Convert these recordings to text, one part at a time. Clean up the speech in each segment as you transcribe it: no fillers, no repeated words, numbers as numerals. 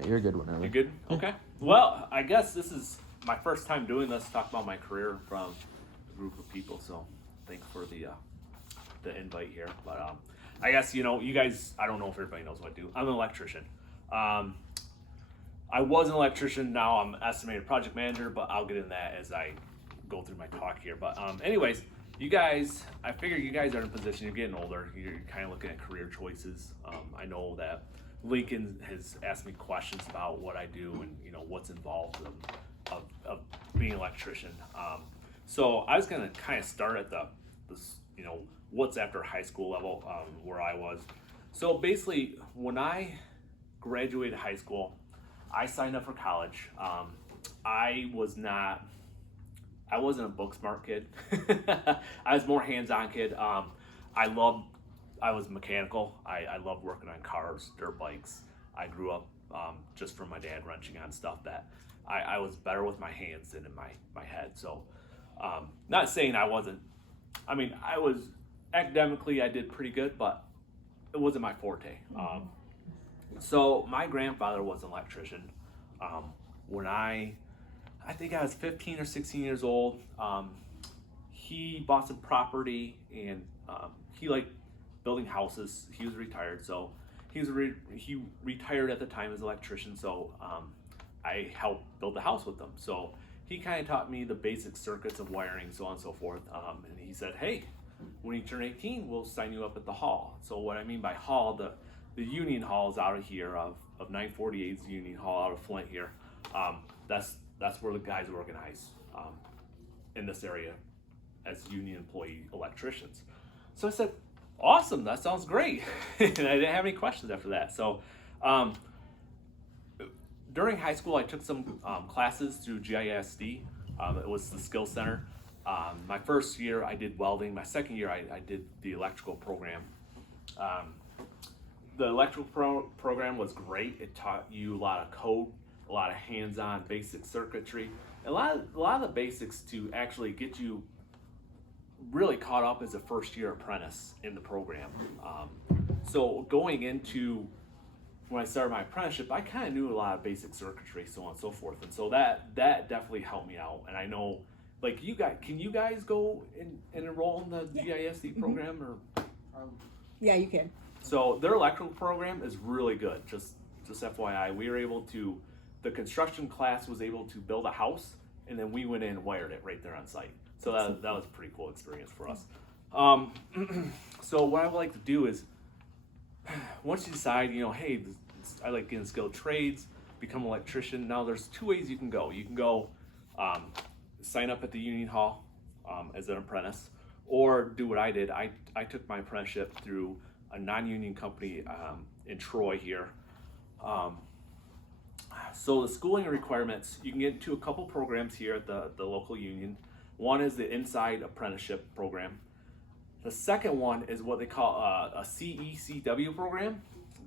right, you're good whenever. You good? Okay. Well, I guess this is my first time doing this, talk about my career from a group of people. So thanks for the invite here. But I guess, you guys, I don't know if everybody knows what I do. I'm an electrician. I was an electrician. Now I'm estimated project manager, but I'll get in that as I go through my talk here. But anyways, you guys, I figure you guys are in a position, you're getting older, you're kind of looking at career choices. I know that Lincoln has asked me questions about what I do and what's involved of being an electrician. So I was gonna kind of start at the what's after high school level, where I was. So basically, when I graduated high school, I signed up for college. I wasn't a book smart kid. I was more hands-on kid. I was mechanical. I loved working on cars, dirt bikes. I grew up just from my dad wrenching on stuff that I was better with my hands than in my head. So not saying I wasn't, I was academically, I did pretty good, but it wasn't my forte. So my grandfather was an electrician. When I think I was 15 or 16 years old, he bought some property and he liked building houses. He was retired, so he retired at the time as an electrician. So I helped build the house with him. So he kind of taught me the basic circuits of wiring, so on and so forth. And he said, "Hey, when you turn 18, we'll sign you up at the hall." So what I mean by hall, the Union Hall is out of here, of 948's Union Hall out of Flint here. That's where the guys organize in this area as union employee electricians. So I said, "Awesome, that sounds great." And I didn't have any questions after that. So during high school, I took some classes through GISD. It was the skill center. My first year I did welding. My second year I did the electrical program. The electrical program was great. It taught you a lot of code, a lot of hands-on basic circuitry, a lot of the basics to actually get you really caught up as a first-year apprentice in the program. So going into when I started my apprenticeship, I kind of knew a lot of basic circuitry, so on and so forth, and so that definitely helped me out. And I know, like, can you guys go and enroll in the GISD program or? Yeah, you can. So their electrical program is really good. Just FYI, we were able to. The construction class was able to build a house, and then we went in and wired it right there on site. So that was a pretty cool experience for us. So what I would like to do is, once you decide, hey, I like getting skilled trades, become an electrician. Now there's two ways you can go. You can go sign up at the Union Hall as an apprentice, or do what I did. I took my apprenticeship through a non-union company in Troy here. So the schooling requirements, you can get into a couple programs here at the local union. One is the Inside Apprenticeship Program. The second one is what they call a CECW program.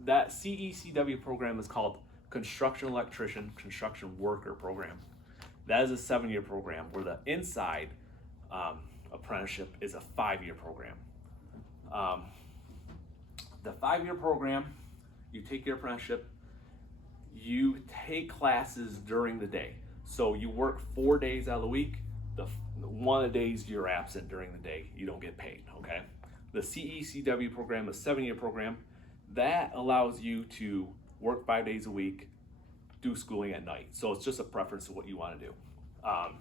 That CECW program is called Construction Electrician Construction Worker Program. That is a 7-year program, where the Inside Apprenticeship is a 5-year program. The 5-year program, you take your apprenticeship, you take classes during the day. So you work 4 days out of the week. One of the days you're absent during the day, you don't get paid, okay? The CECW program, a 7-year program, that allows you to work 5 days a week, do schooling at night. So it's just a preference of what you want to do. I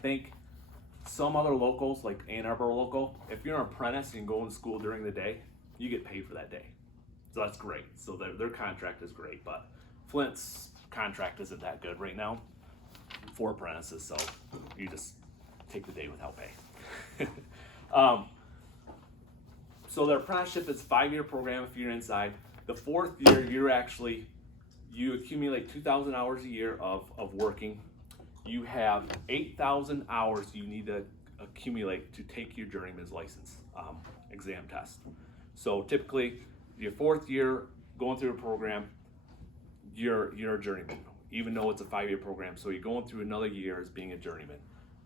think some other locals, like Ann Arbor local, if you're an apprentice and go to school during the day, you get paid for that day. So that's great. So their contract is great, but Flint's contract isn't that good right now for apprentices, so you just take the day without pay. So their apprenticeship is a 5-year program if you're inside. The 4th year, you accumulate 2,000 hours a year of working. You have 8,000 hours you need to accumulate to take your journeyman's license exam test. So typically, your 4th year going through a program, you're a journeyman, even though it's a 5-year program. So you're going through another year as being a journeyman.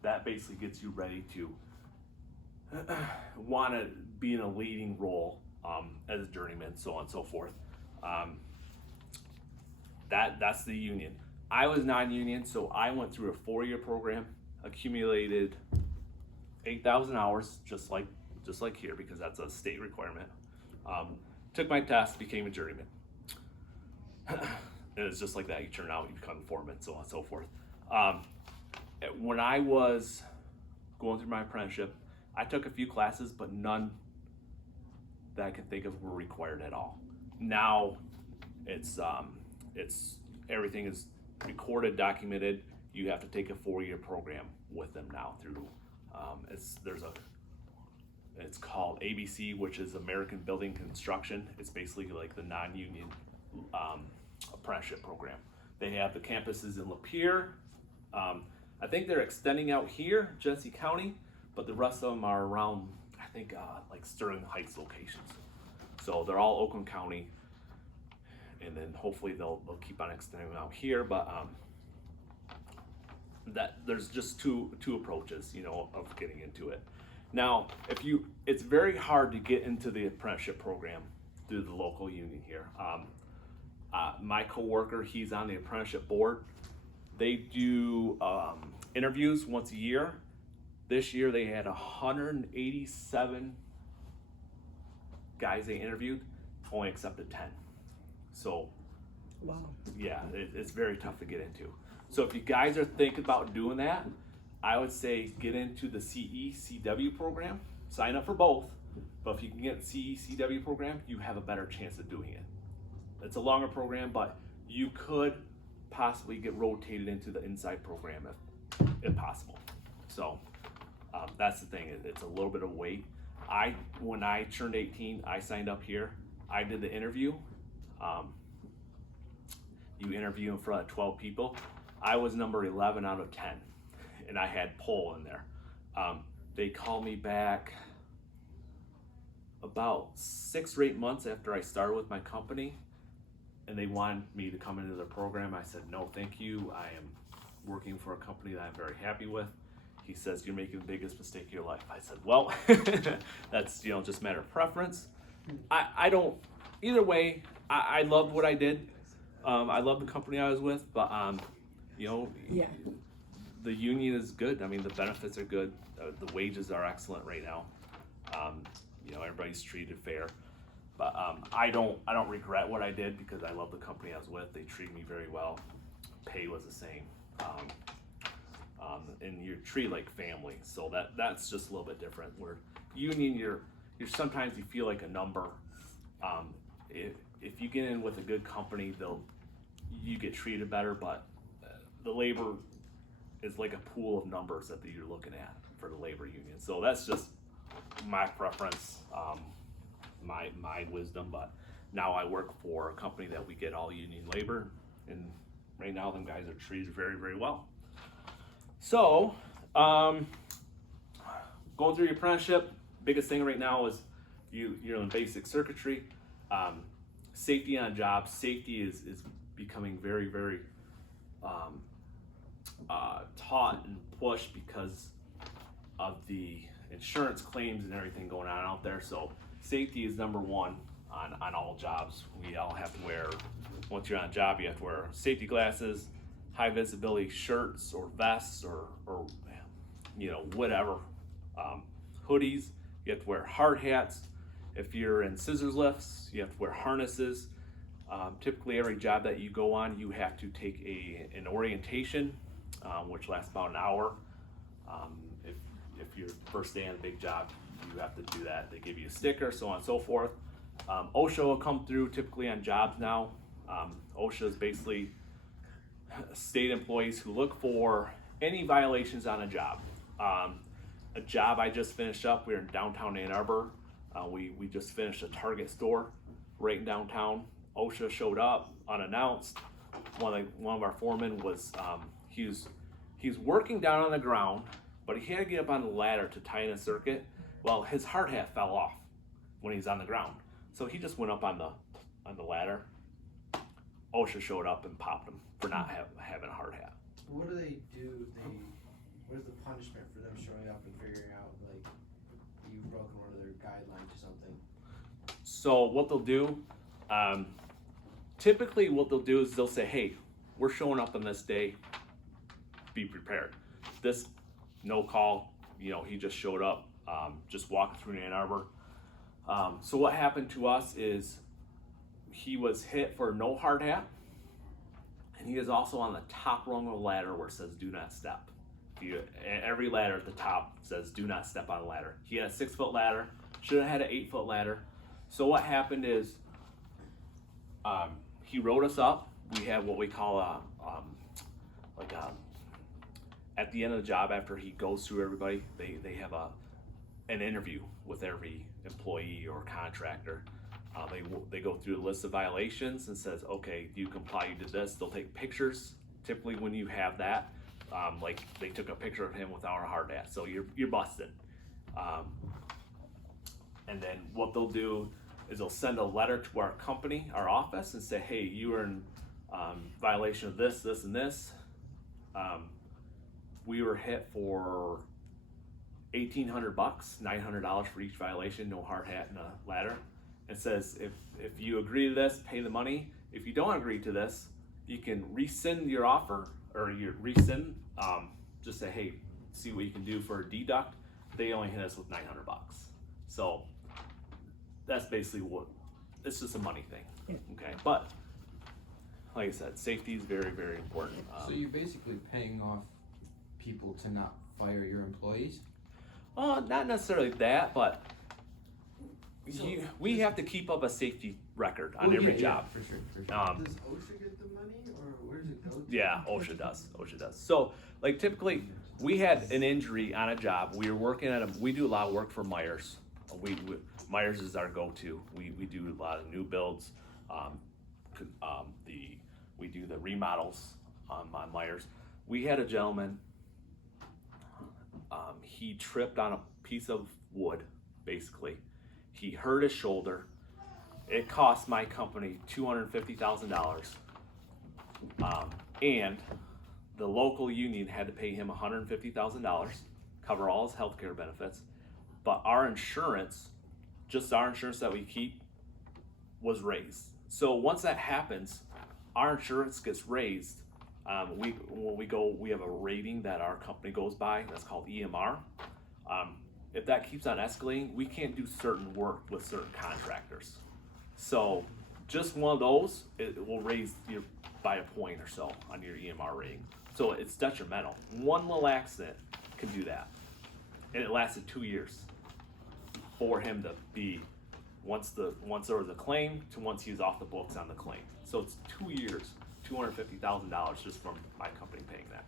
That basically gets you ready to want to be in a leading role as a journeyman, so on and so forth. That's the union. I was non-union, so I went through a 4-year program, accumulated 8,000 hours, just like here, because that's a state requirement. Took my test, became a juryman. And it's just like that. You turn out, you become a foreman, so on and so forth. When I was going through my apprenticeship, I took a few classes, but none that I can think of were required at all. Now, it's everything is recorded, documented. You have to take a 4-year program with them now through. It's called ABC, which is American Building Construction. It's basically like the non-union apprenticeship program. They have the campuses in Lapeer. I think they're extending out here, Genesee County, but the rest of them are around, I think, like Sterling Heights locations. So they're all Oakland County, and then hopefully they'll keep on extending them out here. But that there's just two approaches, of getting into it. Now, it's very hard to get into the apprenticeship program through the local union here. My coworker, he's on the apprenticeship board. They do interviews once a year. This year they had 187 guys they interviewed, only accepted 10. So, Wow. yeah, it's very tough to get into. So if you guys are thinking about doing that, I would say get into the CECW program. Sign up for both, but if you can get the CECW program, you have a better chance of doing it. It's a longer program, but you could possibly get rotated into the inside program if possible. So that's the thing. It's a little bit of wait. When I turned 18, I signed up here. I did the interview. You interview in front of 12 people. I was number 11 out of 10, and I had pole in there. They called me back about 6 or 8 months after I started with my company, and they wanted me to come into the program. I said, no, thank you. I am working for a company that I'm very happy with. He says, you're making the biggest mistake of your life. I said, well, that's, just a matter of preference. I don't, either way, I loved what I did. I love the company I was with, but, Yeah. the union is good. I mean, the benefits are good. The wages are excellent right now. Everybody's treated fair. But I don't regret what I did because I love the company I was with. They treated me very well. Pay was the same. And you're treated like family. So that's just a little bit different. Where union, you're sometimes you feel like a number. If you get in with a good company, you get treated better, but the labor is like a pool of numbers that you're looking at for the labor union. So that's just my preference, my wisdom. But now I work for a company that we get all union labor, and right now them guys are treated very, very well. So going through your apprenticeship, biggest thing right now is you're in basic circuitry. Safety on jobs. Safety is becoming very, very taught and pushed because of the insurance claims and everything going on out there. So safety is number one on all jobs. We all have to wear, once you're on a job, you have to wear safety glasses, high visibility shirts or vests or whatever, hoodies. You have to wear hard hats. If you're in scissors lifts, you have to wear harnesses. Typically every job that you go on, you have to take an orientation, which lasts about an hour. If you're first day on a big job, you have to do that. They give you a sticker, so on and so forth. OSHA will come through typically on jobs now. OSHA is basically state employees who look for any violations on a job. A job I just finished up, we're in downtown Ann Arbor. We just finished a Target store right in downtown. OSHA showed up unannounced. One of our foremen was he's working down on the ground, but he had to get up on the ladder to tie in a circuit. Well, his hard hat fell off when he's on the ground, so he just went up on the ladder. OSHA showed up and popped him for not having a hard hat. What do they do? What is the punishment for them showing up and figuring out like you've broken one of their guidelines or something? So what they'll do, typically what they'll do is they'll say, hey, we're showing up on this day, be prepared. This no call, he just showed up, just walking through Ann Arbor. So what happened to us is he was hit for no hard hat, and he is also on the top rung of the ladder where it says do not step. Every ladder at the top says do not step on the ladder. He had a 6-foot ladder, should have had an 8-foot ladder. So what happened is he wrote us up. We have what we call at the end of the job, after he goes through everybody, they have an interview with every employee or contractor. They go through a list of violations and says, okay, do you comply? You did this. They'll take pictures. Typically, when you have that, like they took a picture of him without a hard hat, so you're busted. And then what they'll do is they'll send a letter to our company, our office, and say, hey, you were in violation of this, this, and this. We were hit for $1,800, $900 for each violation, no hard hat and a ladder. It says if you agree to this, pay the money. If you don't agree to this, you can rescind your offer, or you rescind. Just say, hey, see what you can do for a deduct. They only hit us with $900. So that's basically it's just a money thing. Yeah. Okay, but like I said, safety is very, very important. So you're basically paying off people to not fire your employees? Not necessarily that, but So we have to keep up a safety record on Well, every yeah, job. for sure. Does OSHA get the money, or where does it go to? Yeah, OSHA does. OSHA does. So, like, typically, we had an injury on a job. We were working we do a lot of work for Myers. Myers is our go-to. We do a lot of new builds. We do the remodels on Myers. We had a gentleman. He tripped on a piece of wood, basically. He hurt his shoulder. It cost my company $250,000. And the local union had to pay him $150,000, cover all his health care benefits. But our insurance, just our insurance that we keep, was raised. So once that happens, our insurance gets raised. We have a rating that our company goes by, that's called EMR. If that keeps on escalating, we can't do certain work with certain contractors. So just one of those, it will raise you by a point or so on your EMR rating. So it's detrimental. One little accident can do that. And it lasted 2 years for him to be, once there was a claim to once he was off the books on the claim. So it's 2 years, $250,000 just from my company paying that.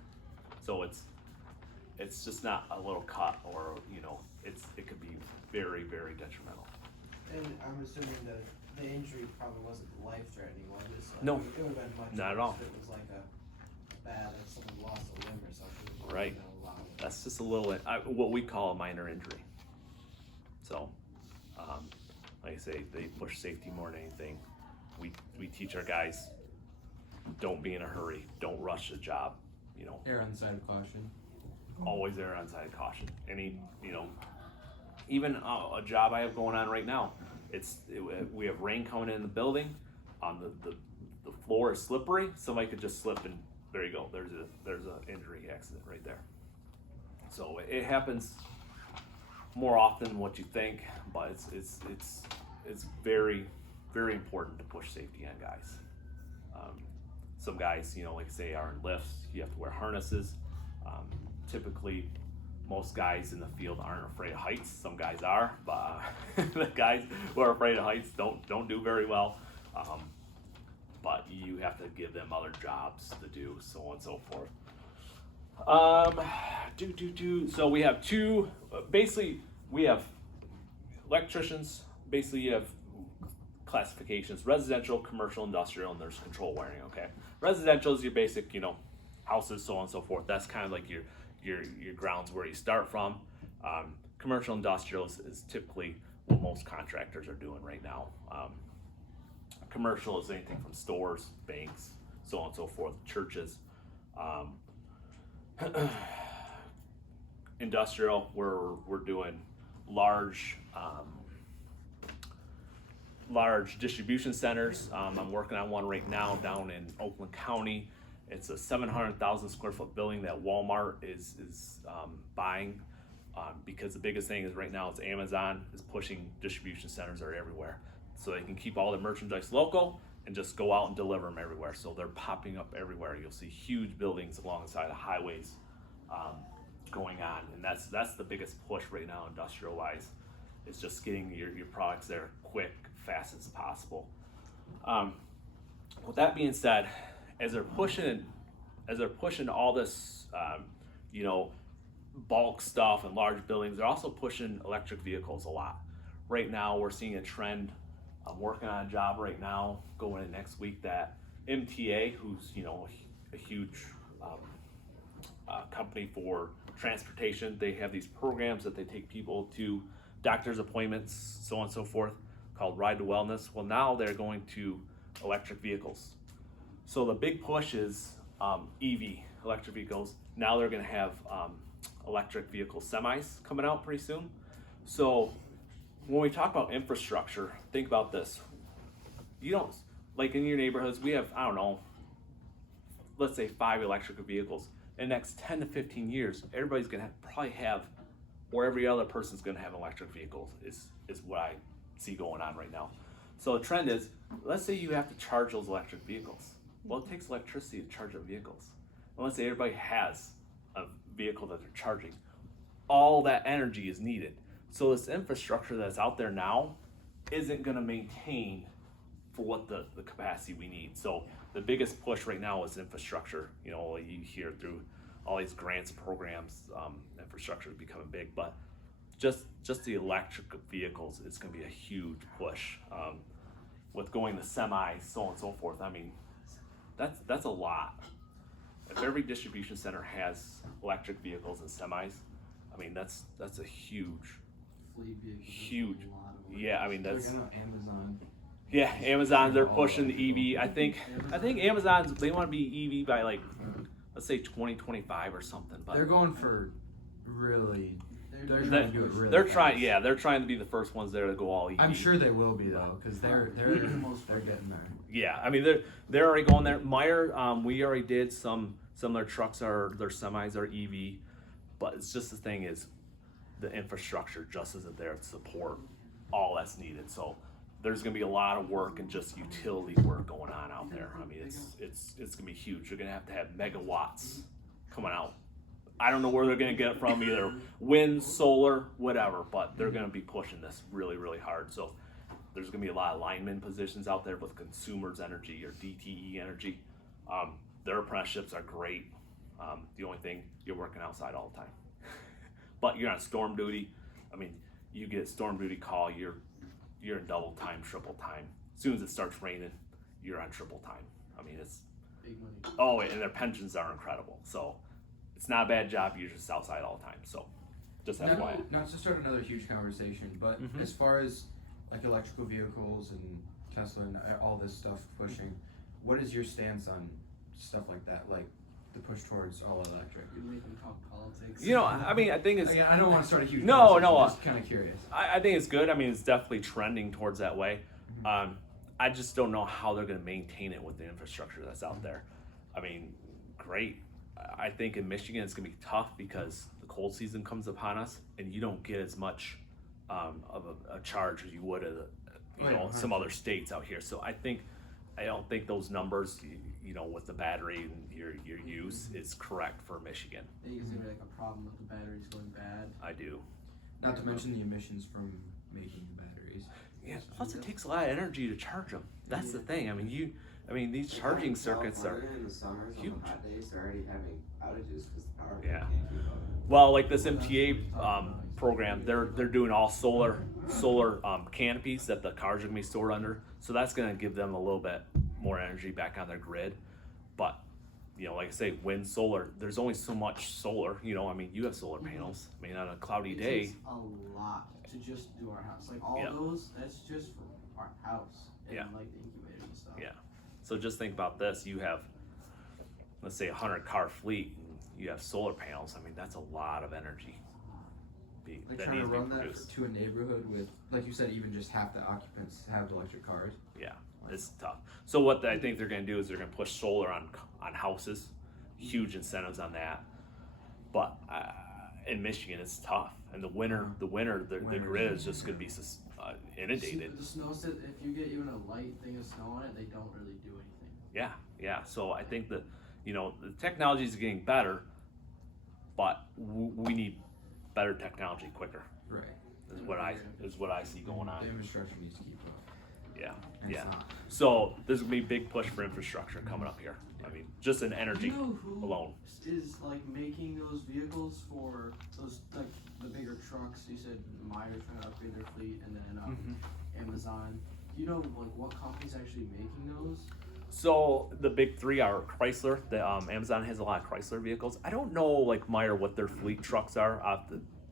So it's just not a little cut, or it could be very, very detrimental. And I'm assuming the injury probably wasn't life-threatening, was it? So No, it would have been much not at worse all. if it was like like someone lost a limb or something. Right. That's just a little, what we call a minor injury. So, like I say, they push safety more than anything. We teach our guys, don't be in a hurry, don't rush the job. Err on the side of caution. Always err on the side of caution. Even a job I have going on right now, we have rain coming in the building. The floor is slippery. Somebody could just slip, and there you go. There's an injury accident right there. So it happens more often than what you think, but it's very, very important to push safety on guys. Some guys, like I say, are in lifts. You have to wear harnesses. Typically, most guys in the field aren't afraid of heights. Some guys are, but the guys who are afraid of heights don't do very well. But you have to give them other jobs to do, so on and so forth. So we have we have electricians. Basically, you have classifications: residential, commercial, industrial, and there's control wiring. Okay, residential is your basic, houses, so on and so forth. That's kind of like your grounds where you start from. Commercial, industrial is typically what most contractors are doing right now. Commercial is anything from stores, banks, so on and so forth, churches. Industrial, we're doing large large distribution centers. I'm working on one right now down in Oakland County. It's a 700,000 square foot building that Walmart is buying, because the biggest thing is right now is Amazon is pushing distribution centers are everywhere, so they can keep all their merchandise local and just go out and deliver them everywhere. So they're popping up everywhere. You'll see huge buildings alongside of highways going on, and that's the biggest push right now, industrial wise. It's just getting your products there quick, fast as possible. With that being said, as they're pushing all this, bulk stuff and large buildings, they're also pushing electric vehicles a lot. Right now, we're seeing a trend. I'm working on a job right now, going in next week, that MTA, who's a huge company for transportation, they have these programs that they take people to doctor's appointments, so on and so forth, called Ride to Wellness. Well, now they're going to electric vehicles. So the big push is EV, electric vehicles. Now they're going to have electric vehicle semis coming out pretty soon. So when we talk about infrastructure, think about this. You don't, like in your neighborhoods, we have, I don't know, let's say 5 electric vehicles. In the next 10 to 15 years, everybody's going to probably have, or every other person's going to have electric vehicles, is what I see going on right now. So the trend is, let's say you have to charge those electric vehicles. Well, it takes electricity to charge their vehicles. And let's say everybody has a vehicle that they're charging. All that energy is needed. So this infrastructure that's out there now isn't going to maintain for what the capacity we need. So the biggest push right now is infrastructure. You hear through all these grants programs, infrastructure is becoming big, but just the electric vehicles is going to be a huge push. With going to semis, so on and so forth. I mean, that's a lot. If every distribution center has electric vehicles and semis, I mean that's a huge. Yeah, I mean that's. Amazon. Yeah, Amazon, they're pushing the EV. I think Amazon's, they want to be EV by, like, let's say 2025 or something. But They're going for really. They're trying to do it really. They're fast. trying to be the first ones there to go all EV. I'm sure they will be though, because they're getting there. Yeah, I mean they're already going there. Meyer, we already did some of their trucks their semis are EV, but it's just the thing is, the infrastructure just isn't there to support all that's needed. So there's going to be a lot of work and just utility work going on out there. I mean, it's going to be huge. You're going to have megawatts coming out. I don't know where they're going to get it from, either wind, solar, whatever, but they're going to be pushing this really, really hard. So there's going to be a lot of lineman positions out there with Consumers Energy or DTE Energy. Their apprenticeships are great. The only thing, you're working outside all the time. But you're on storm duty. I mean, you get a storm duty call, you're in double time, triple time. As soon as it starts raining, you're on triple time. I mean, it's Big money. Oh, and their pensions are incredible. So it's not a bad job. You're just outside all the time. So just FYI. Not to start another huge conversation, but as far as like electrical vehicles and Tesla and all this stuff pushing, what is your stance on stuff like that, like the push towards all electric? You're making talk politics. I mean, I think it's. Again, I don't want to start a huge. No, conversation, no, just kind of curious. I think it's good. I mean, it's definitely trending towards that way. I just don't know how they're going to maintain it with the infrastructure that's out there. I mean, great. I think in Michigan it's going to be tough because the cold season comes upon us, and you don't get as much of a charge as you would at some other states out here. So I don't think those numbers, with the battery and your use is correct for Michigan. I think it's gonna be like a problem with the batteries going bad. I do. Not to mention the emissions from making the batteries. Yeah. Plus, it takes a lot of energy to charge them. That's the thing. I mean, these charging circuits are in the summers huge. on the hot days. They're already having outages because the power Yeah. can't keep up. Well, like this MTA program, they're doing all solar canopies that the cars are gonna be stored under. So that's gonna give them a little bit more energy back on their grid. But like I say, wind, solar. There's only so much solar. I mean, you have solar panels. I mean, on a cloudy It day. takes a lot to just do our house. Like all Yeah. those, that's just for our house and Yeah. like the incubator and stuff. Yeah. So just think about this. You have, let's say, 100-car fleet. And you have solar panels. I mean, that's a lot of energy. Like that trying needs to to run be that produced. to a neighborhood with, like you said, even just half the occupants have electric cars. Yeah, it's tough. So what I think they're going to do is they're going to push solar on houses, huge incentives on that. But in Michigan, it's tough, and the winter, the grid is just going to be inundated. The snow said if you get even a light thing of snow on it, they don't really do anything. Yeah. So I think that the technology is getting better, but we need better technology quicker. Right. Is what I see going on. The infrastructure needs to keep up. Yeah, And it's yeah. not. So there's gonna be a big push for infrastructure coming up here. I mean, just in energy Do you know who alone. is like making those vehicles for those like the bigger trucks? You said Meyer's trying to upgrade their fleet, and then Amazon. Do you know like what company's actually making those? So the big three are Chrysler. Amazon has a lot of Chrysler vehicles. I don't know like Meyer what their fleet trucks are.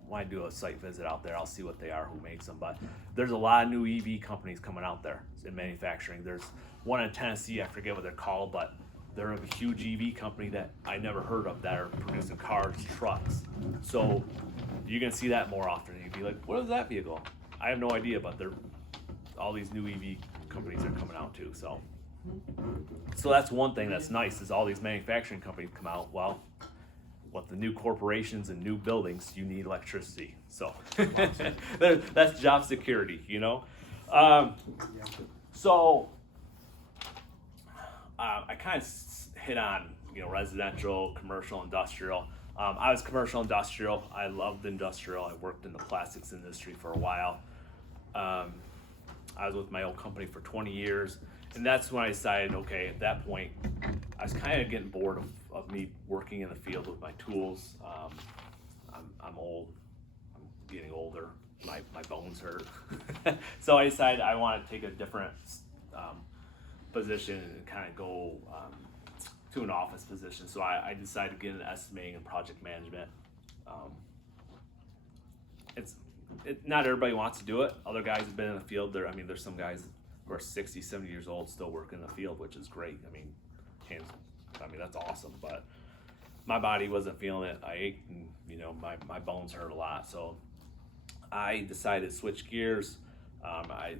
When I do a site visit out there, I'll see what they are, who makes them. But there's a lot of new EV companies coming out there in manufacturing. There's one in Tennessee, I forget what they're called, but they're a huge EV company that I never heard of that are producing cars, trucks. So you're gonna see that more often. You'd be like, what is that vehicle? I have no idea, but all these new EV companies are coming out too. So that's one thing that's nice is all these manufacturing companies come out. Well, what the new corporations and new buildings, you need electricity. So that's job security, So I kind of hit on residential, commercial, industrial. I was commercial industrial. I loved industrial. I worked in the plastics industry for a while. I was with my old company for 20 years. And that's when I decided, okay, at that point, I was kind of getting bored of me working in the field with my tools. I'm old. I'm getting older. My bones hurt. So I decided I want to take a different position and kind of go to an office position. So I decided to get into estimating and project management. Not everybody wants to do it. Other guys have been in the field. There's some guys who are 60, 70 years old still working in the field, which is great. That's awesome. But my body wasn't feeling it. I ached and, my bones hurt a lot. So I decided to switch gears. I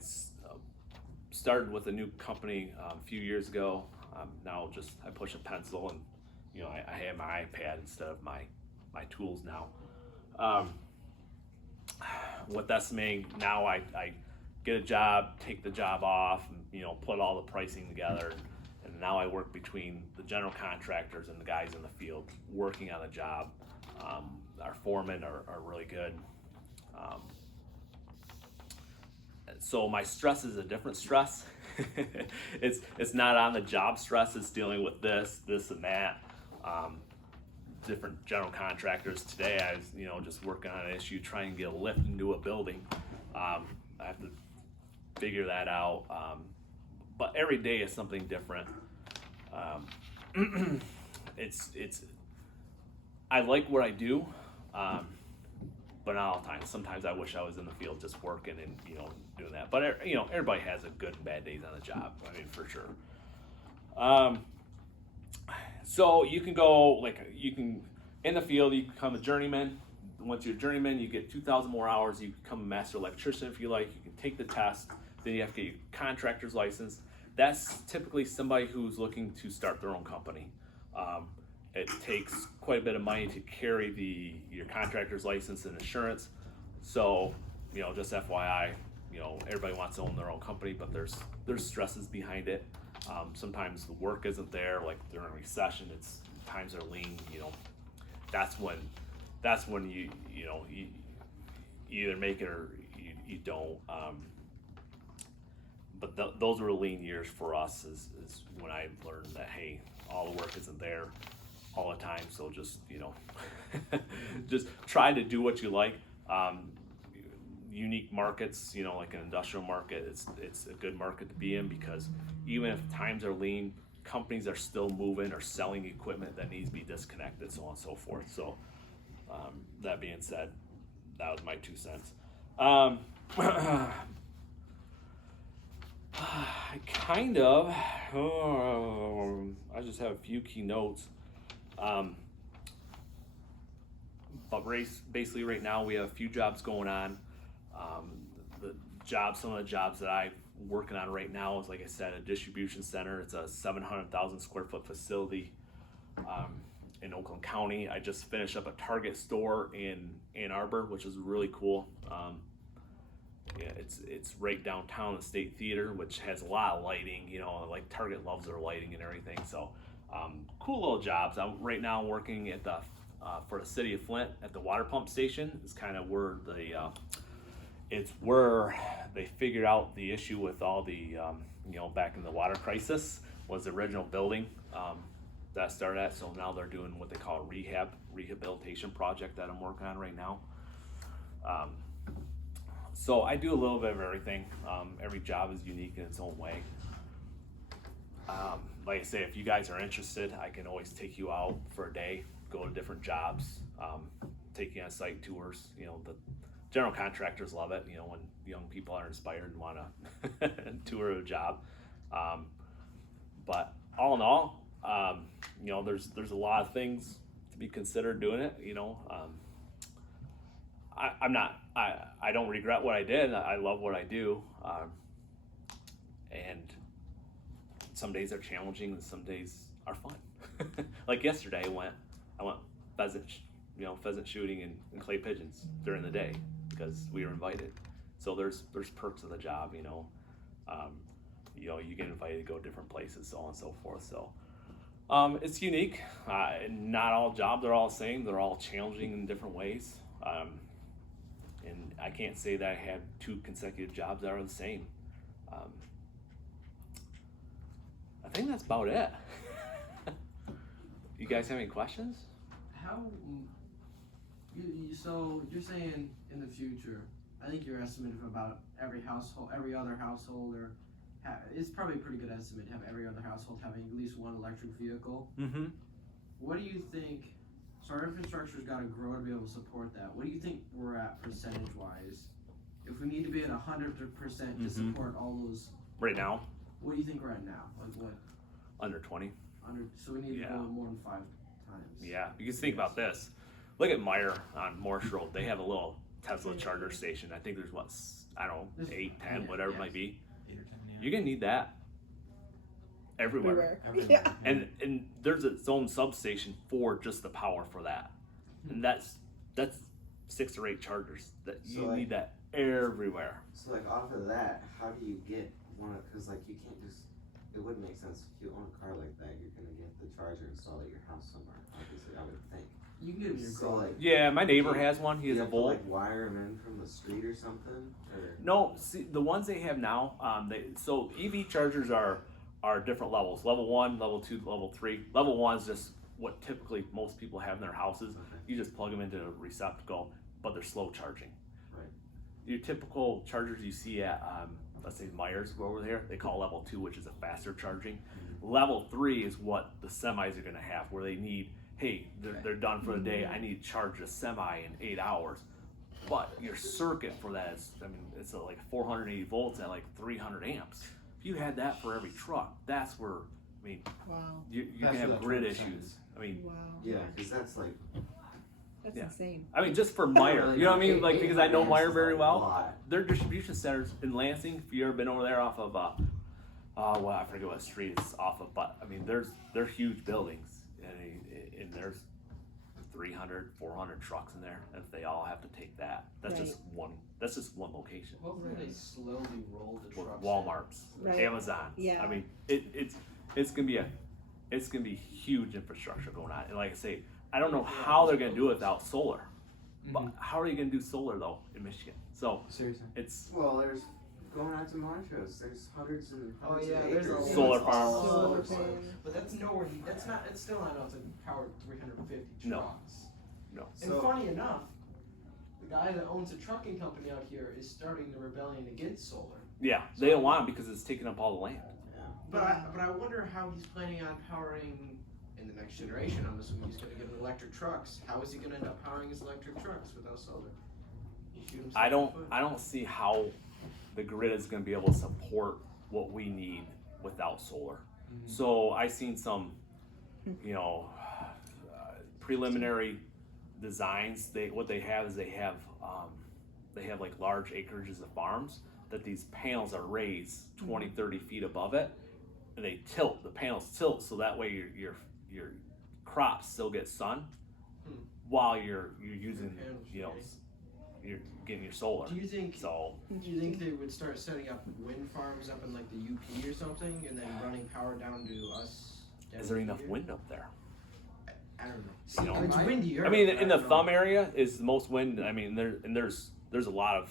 started with a new company a few years ago. Now I push a pencil and, I have my iPad instead of my tools now. With estimating, now I get a job, take the job off, and, put all the pricing together. And now I work between the general contractors and the guys in the field working on the job. Our foremen are really good. So my stress is a different stress. It's not on the job stress, it's dealing with this and that. Different general contractors. Today I was, just working on an issue, trying to get a lift into a building. I have to figure that out. But every day is something different. I like what I do, but not all the time. Sometimes I wish I was in the field just working and, doing that. But, everybody has a good and bad days on the job. For sure. So you can go, in the field, you can become a journeyman. Once you're a journeyman, you get 2,000 more hours. You become a master electrician if you like. You can take the test. Then you have to get your contractor's license. That's typically somebody who's looking to start their own company. It takes quite a bit of money to carry your contractor's license and insurance. So, just FYI, everybody wants to own their own company, but there's stresses behind it. Sometimes the work isn't there, like during a recession, times are lean, that's when you either make it or you don't. But those were lean years for us is when I learned that, hey, all the work isn't there all the time. So just, just try to do what you like. Unique markets, like an industrial market, it's a good market to be in because even if times are lean, companies are still moving or selling equipment that needs to be disconnected, so on and so forth. So that being said, that was my 2 cents. I just have a few key notes. but basically right now we have a few jobs going on. Some of the jobs that I'm working on right now is, like I said, a distribution center. It's a 700,000 square foot facility in Oakland County. I just finished up a Target store in Ann Arbor, which is really cool. Yeah, it's right downtown the State Theater, which has a lot of lighting. You know, like Target loves their lighting and everything. So cool little jobs. Right now I'm working at the for the city of Flint at the water pump station. It's kind of where it's where they figured out the issue with all the back in the water crisis was the original building that I started at. So now they're doing what they call a rehabilitation project that I'm working on right now. So I do a little bit of everything. Every job is unique in its own way. Like I say, if you guys are interested, I can always take you out for a day, go to different jobs, take you on site tours. You know, the general contractors love it, you know, when young people are inspired and want to tour a job. But all in all, there's a lot of things to be considered doing it, you know. I don't regret what I did. I love what I do. And some days are challenging and some days are fun. Like yesterday I went pheasant shooting and clay pigeons during the day because we were invited. So there's perks of the job, you know. You get invited to go different places, so on and so forth. So it's unique. Not all jobs are all the same. They're all challenging in different ways. And I can't say that I had 2 consecutive jobs that are the same. I think that's about it. You guys have any questions? How so you're saying in the future, I think your estimate of about every other household, or it's probably a pretty good estimate to have every other household having at least one electric vehicle. Mm-hmm. What do you think? So our infrastructure's got to grow to be able to support that. What do you think we're at percentage-wise? If we need to be at 100% to support all those. Right now? What do you think we're at now? Like what? Under 20. So we need to go more than 5 times. Yeah, you can think about this. Look at Meyer on Morse Road. They have a little Tesla charger station. I think there's 8, 10, whatever it might be. 8 or 10, yeah. You're gonna need that everywhere. Yeah. And there's its own substation for just the power for that. And that's 6 or 8 chargers. That you So, need that everywhere. So like off of that, how do you get one? Because like you can't just. It wouldn't make sense if you own a car like that. You're gonna get the charger installed at your house somewhere. Obviously, I would think. You can get them in your So garage. like. Yeah, my neighbor has one. He has you a have to, Volt. like wire them in from the street or something. Or No, see the ones they have now. So EV chargers are different levels. Level 1, level 2, level 3. Level 1 is just what typically most people have in their houses. Okay. You just plug them into a receptacle, but they're slow charging. Right. Your typical chargers you see at let's say Myers over there, they call level 2, which is a faster charging. Level 3 is what the semis are gonna have, where they need, hey, they're done for the day. I need to charge a semi in 8 hours. But your circuit for that is, it's like 480 volts at like 300 amps. If you had that for every truck, that's where, Wow. you That's can have where that grid 20% issues. is. Wow. Yeah, because that's like. That's Yeah. insane. Just for Meyer, you know what I mean? Like, because I know Meyer very well. Lot. Their distribution centers in Lansing, if you ever been over there off of, I forget what street it's off of, but they're huge buildings, and there's 300, 400 trucks in there, and if they all have to take that, that's just one location. Hopefully they slowly roll the With trucks. Walmart's, Right. Amazon. Yeah. It's gonna be huge infrastructure going on, and like I say, I don't know how they're gonna do it without solar. But how are you gonna do solar though in Michigan? So Seriously. it's Well, there's going out to Montrose. There's hundreds and hundreds yeah, of there's acres. a Solar lot of farm. solar Solar farms. But that's nowhere. It's still not enough to power 350 No. trucks. no. And So- funny enough, the guy that owns a trucking company out here is starting the rebellion against solar. Yeah, they don't want them because it's taking up all the land. Yeah. But I wonder how he's planning on powering in the next generation. I'm assuming he's going to get electric trucks. How is he going to end up powering his electric trucks without solar? He shoot himself I in the don't foot. see how the grid is gonna be able to support what we need without solar. So I seen some, preliminary designs, what they have is they have like large acreages of farms that these panels are raised 20, 30 feet above it, and they tilt. The panels tilt so that way your crops still get sun while you're using, panels, you know, okay. you're getting your solar. Do you think So they would start setting up wind farms up in like the UP or something, and then running power down to us? is there down enough here? wind up there? I don't know. You know, It's windy. I mean, in the don't know. thumb area is the most wind. I mean, there's a lot of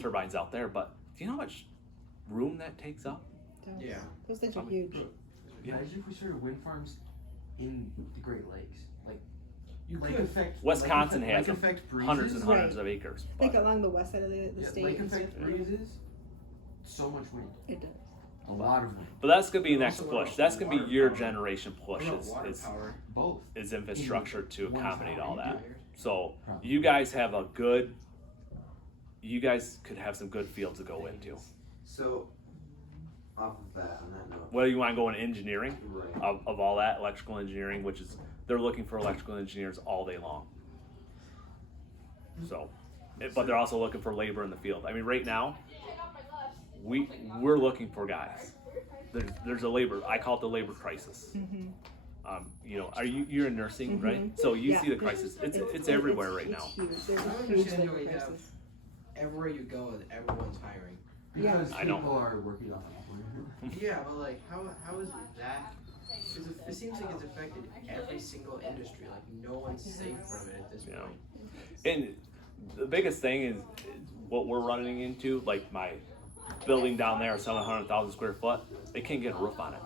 turbines out there, but do you know how much room that takes up? Yeah. Those things are Probably. huge. Yeah. Imagine if we started wind farms in the Great Lakes, like You lake could. effect. Wisconsin lake has effect, lake effect breezes. Hundreds and hundreds Right. of acres. Like But along the west side of the Yeah, state. lake and effect stuff. breezes. So much wind, It does. a lot of wind. But that's gonna be the next Also, what push. about That's gonna be water your power? generation What push. about Is water is, power? Both. is infrastructure to one accommodate all power. that. So Probably. you guys have a good. You guys could have some good field to go into. So, off of that, on that note, Whether you want to go into engineering right? of all that, electrical engineering, which is they're looking for electrical engineers all day long. So, but they're also looking for labor in the field. I mean, right now, we're looking for guys. There's a labor. I call it the labor crisis. Mm-hmm. You know, you're in nursing, Mhm. right? So you Yeah. see the crisis. It's everywhere right now. It's huge. There's I a huge understand labor we have- crisis. Everywhere you go, everyone's hiring. Yeah. Because I know. people are working off of Yeah, but like, how is that? Because it seems like it's affected every single industry. Like, no one's safe from it at this Yeah. point. And the biggest thing is what we're running into. Like my building down there, 700,000 square foot, they can't get a roof on it.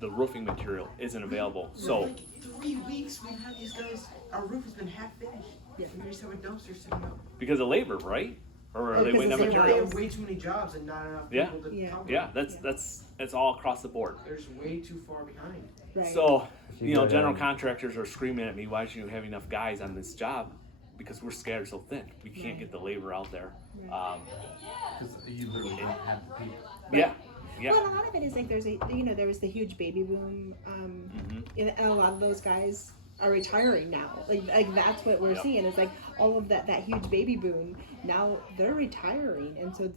The roofing material isn't available. For So like 3 weeks, we've had these guys. Our roof has been half finished. Yeah. And we just have a dumpster sitting up. because of labor, right? Or Oh, are they because waiting on of They labor. materials? have way too many jobs and not enough Yeah. people to Yeah. cover. Yeah, that's all across the board. There's way too far behind. Right. So, If you you know, go general down- contractors are screaming at me, why don't you have enough guys on this job? Because we're scattered so thin. We can't Right. get the labor out there. Because you literally don't have the people. Yeah, yeah. Well, and a lot of it is like there was the huge baby boom, Mhm. and a lot of those guys are retiring now. Like that's what we're Yep. seeing is like all of that huge baby boom. Now they're retiring, and so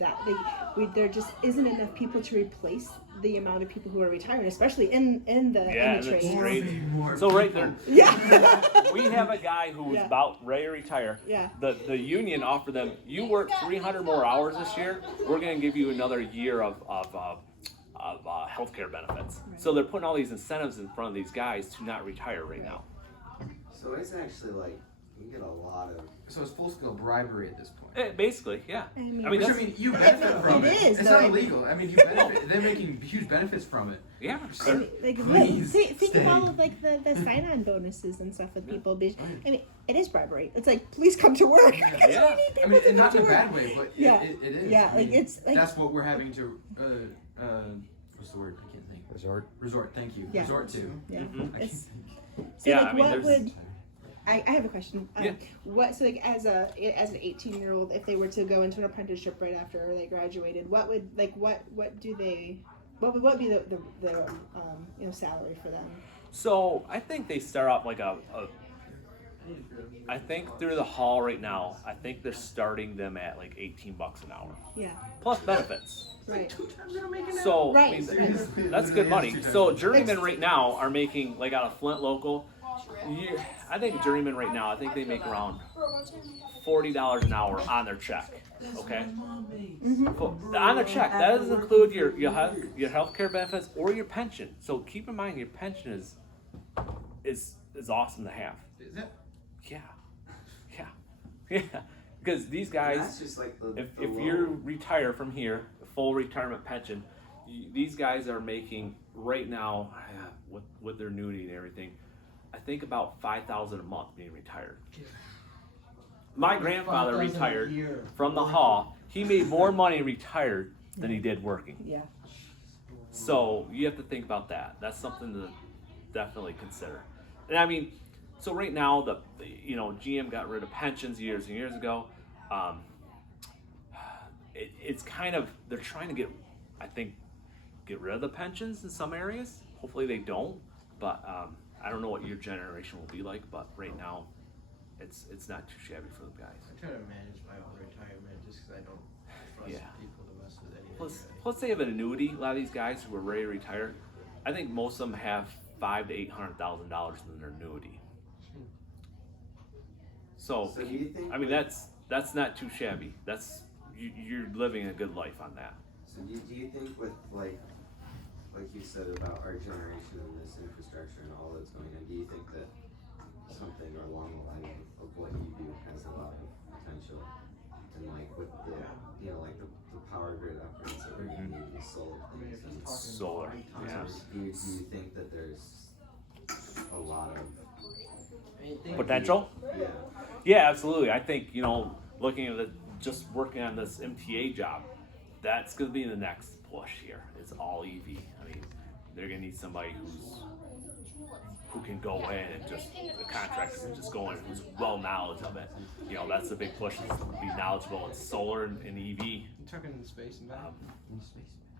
there just isn't enough people to replace the amount of people who are retiring, especially in the Yeah, in the and trades. it's great. More So right people. there, Yeah. we have a guy who's Yeah. about ready to retire. Yeah. The union offered them, you work 300 more hours this year, we're going to give you another year of healthcare benefits. Right. So they're putting all these incentives in front of these guys to not retire right now. So it's actually like you get a lot of. So it's full scale bribery at this point. Basically, yeah. I mean, I mean, Which, that's, you benefit from It it. is, It's though. not illegal. I mean, you benefit. They're making huge benefits from it. yeah. I Sure. mean, like, Please think of stay. all of like the sign-on bonuses and stuff with people. I mean, it is bribery. It's like, please come to work. Yeah. We need I people mean, to and come not to in a work. bad way, but Yeah. it is. Yeah, I like, mean, it's like- that's what we're having to. What's the word? I can't think. Resort. Resort. Thank you. Yeah. Resort to. Yeah. Mhm. I can't It's- think. So Yeah, like, I mean, what there's- would I have a question. Yeah. What so like as an 18-year-old, if they were to go into an apprenticeship right after they graduated, what would what do they what would be the salary for them? So I think they start off like I think through the hall right now, I think they're starting them at like $18 an hour. Yeah. Plus benefits. Right. 2 times what I'm making now. So I Right. mean, Seriously, that's good literally money. is 2 times So that. journeymen right now are making like out of Flint local. I think journeymen right now, I think they make around $40 an hour on their check. Okay, on their check. That doesn't include your healthcare benefits or your pension. So keep in mind your pension is awesome to have. Is that? Yeah. Because these And guys, that's just like the. if the you retire from here, a full retirement pension, these guys are making right now with their annuity and everything, I think about $5,000 a month being retired. My grandfather 5,000 a retired year. from the Hall. He made more money retired than he did working. Yeah. So you have to think about that. That's something to definitely consider. And I mean, so right now GM got rid of pensions years and years ago. It's kind of they're trying to get rid of the pensions in some areas. Hopefully they don't. But I don't know what your generation will be like. But right now, it's not too shabby for the guys. I try to manage my own retirement just because I don't trust Yeah. people to mess with anything. Plus they have an annuity. A lot of these guys who are ready to retire, I think most of them have $500,000 to $800,000 in their annuity. So, So do you think I mean, that's not too shabby. You're living a good life on that. So do you think with like you said about our generation and this infrastructure and all that's going on, do you think that something along the line of what you do has a lot of potential? And like with the like the power grid upgrades that we're gonna need, these solar I mean, if things, he's and talking Solar, about yeah. tons do you think that there's a lot of anything. Potential? yeah Yeah, absolutely. I think, looking at just working on this MTA job, that's going to be the next push here. It's all EV. I mean, they're going to need somebody who can go in and just, the contractor can just go in who's well knowledge of it. That's the big push, is to be knowledgeable in solar and EV. You talking in space and back?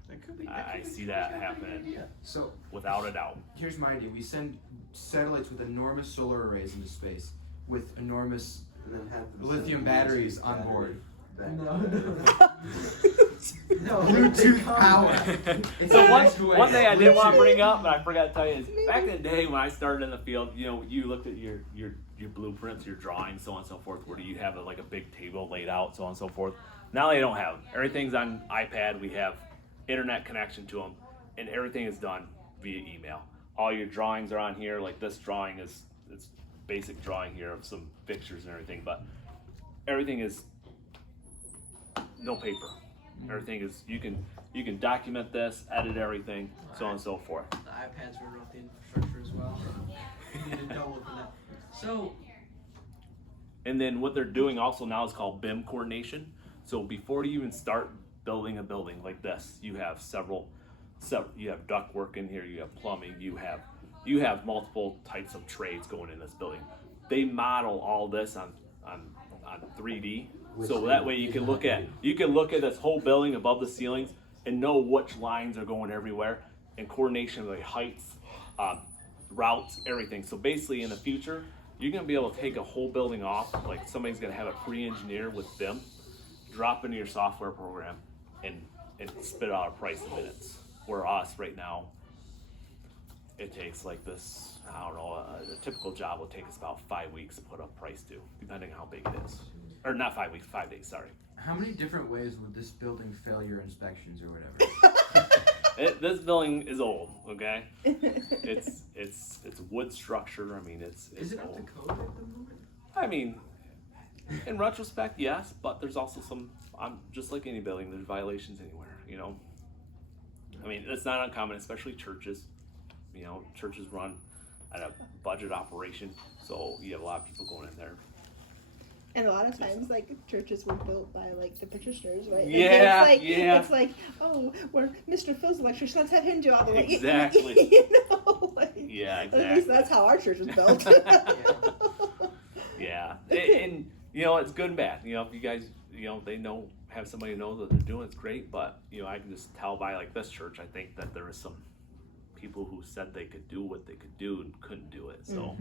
That could be. I see that happening So without a doubt. here's my idea. We send satellites with enormous solar arrays into space with enormous and then have them lithium send batteries Bluetooth on battery board. back. No, Bluetooth power. It's So the one next way. one thing I did want to bring up, but I forgot to tell you, is back in the day when I started in the field, you looked at your blueprints, your drawings, so on and so forth, where you have like a big table laid out, so on and so forth. Now they don't have them. Everything's on iPad. We have internet connection to them, and everything is done via email. All your drawings are on here. Like this drawing it's basic drawing here of some pictures and everything, but everything is no paper. Everything is you can document this, edit everything, so on and so forth. The iPads were off the infrastructure as well. You need to double for that. So, And then what they're doing also now is called BIM coordination. So before you even start building a building like this, you have several you have duct work in here, you have plumbing, you have multiple types of trades going in this building. They model all this on 3D. So that way you can look at this whole building above the ceilings and know which lines are going everywhere, and coordination of the heights, routes, everything. So basically in the future, you're gonna be able to take a whole building off, like somebody's gonna have it pre-engineered with BIM, drop into your software program, and spit out a price in minutes. Where us right now, it takes like this, I don't know, a typical job will take us about 5 weeks to put a price to, depending on how big it is. Or not 5 weeks, 5 days, sorry. How many different ways would this building fail your inspections or whatever? This building is old, okay? It's wood structure. I mean, it's is it up old. to code at the moment? I mean, in retrospect, yes, but there's also some. Just like any building, there's violations anywhere. I mean, it's not uncommon, especially churches. Churches run at a budget operation, so you have a lot of people going in there. And a lot of times, like, churches were built by, like, the petitioners, right? Yeah, Like, yeah. It's like, oh, we're Mr. Phil's lecture, so let's have him do all the Exactly. Like, Yeah, at least exactly. that's how our church was built. Yeah, and it's good and bad. If you guys, they have somebody who knows what they're doing, it's great. But I can just tell by like this church, I think that there was some people who said they could do what they could do and couldn't do it. So,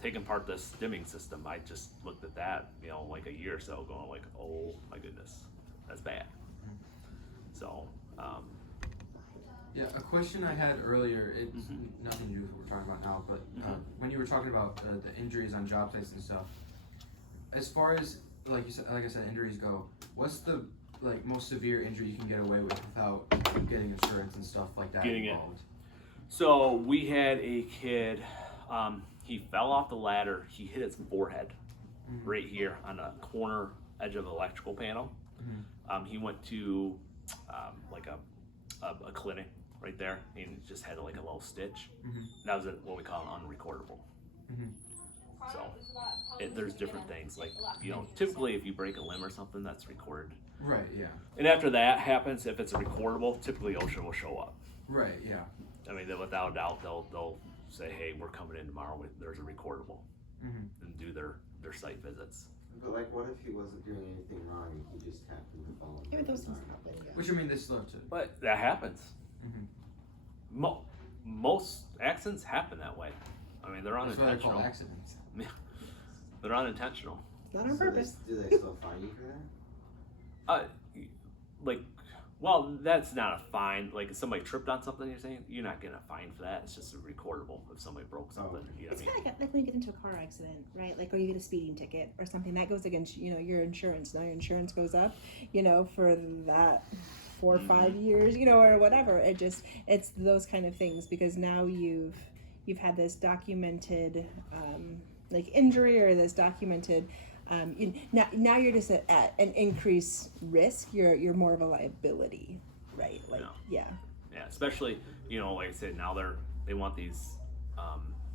taking part this stimming system, I just looked at that, like a year or so, going like, oh my goodness, that's bad. So, Yeah, a question I had earlier, it's nothing to do with what we're talking about now, but when you were talking about the injuries on job sites and stuff, as far as, like I said, injuries go, what's the most severe injury you can get away with without getting insurance and stuff like that involved? So we had a kid, he fell off the ladder, he hit his forehead right here on the corner edge of the electrical panel. He went to like a clinic right there and just had like a little stitch. That was what we call an unrecordable. So there's different things, like typically if you break a limb or something, that's recorded. Right, yeah. And after that happens, if it's a recordable, typically OSHA will show up. Right, yeah. I mean, without a doubt, they'll say, hey, we're coming in tomorrow, there's a recordable, and do their site visits. But like, what if he wasn't doing anything wrong and he just happened to fall? Yeah, but those things happen. Yeah. Which, I mean, this love to. But that happens. Most accidents happen that way. I I mean, they're That's what I call unintentional. accidents. They're unintentional. Not on So purpose. do they still fine you for that? Like, well, that's not a fine. Like, if somebody tripped on something, you're saying you're not getting a fine for that. It's just a recordable if somebody broke something. You know It's what I mean? kind of like when you get into a car accident, right? Like, or you get a speeding ticket or something that goes against, your insurance. Now your insurance goes up, for that 4 or 5 years, or whatever. It's those kind of things because now you've had this documented, like injury or this documented. Now you're just at an increased risk. You're more of a liability, right? Like, yeah. Yeah, especially like I said, now they want these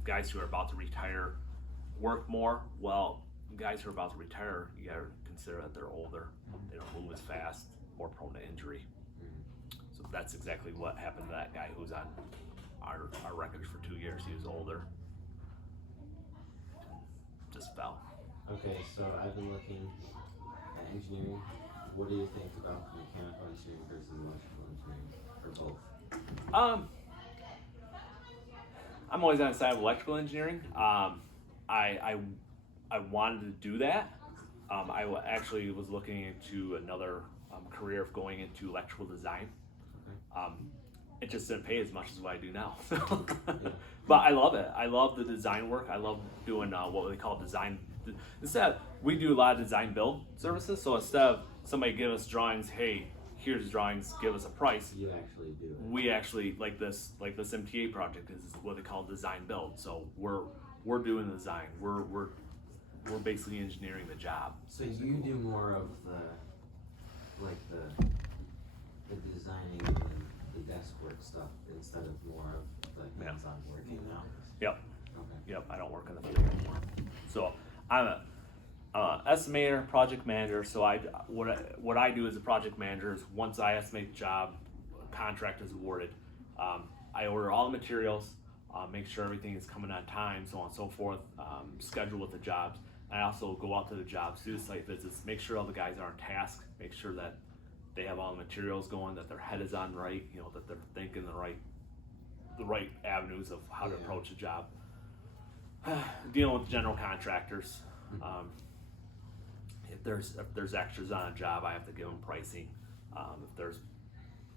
guys who are about to retire work more. Well, guys who are about to retire, you gotta consider that they're older, they don't move as fast, more prone to injury. So that's exactly what happened to that guy who was on our records for 2 years. He was older, just fell. Okay, so I've been looking at engineering. What do you think about mechanical engineering versus electrical engineering, or both? I'm always on the side of electrical engineering. I wanted to do that. Actually was looking into another career of going into electrical design. It just didn't pay as much as what I do now. But I love it. I love the design work. I love doing what they call design. Instead, we do a lot of design build services. So instead of somebody give us drawings, hey, here's drawings, give us a price. You actually do it. We actually like this MTA project is what they call design build. So we're doing the design. We're basically engineering the job. So you do more of the designing and the desk work stuff instead of more of the hands-on working now. Yep. Okay. Yep. I don't work in the field anymore. So I'm a estimator, project manager. So what I do as a project manager is once I estimate the job, contract is awarded, I order all the materials, make sure everything is coming on time, so on and so forth, schedule with the jobs. I also go out to the jobs, do the site visits, make sure all the guys are on task, make sure that they have all the materials going, that their head is on right, that they're thinking the right avenues of how to approach a job. Dealing with general contractors. If there's extras on a job, I have to give them pricing. If there's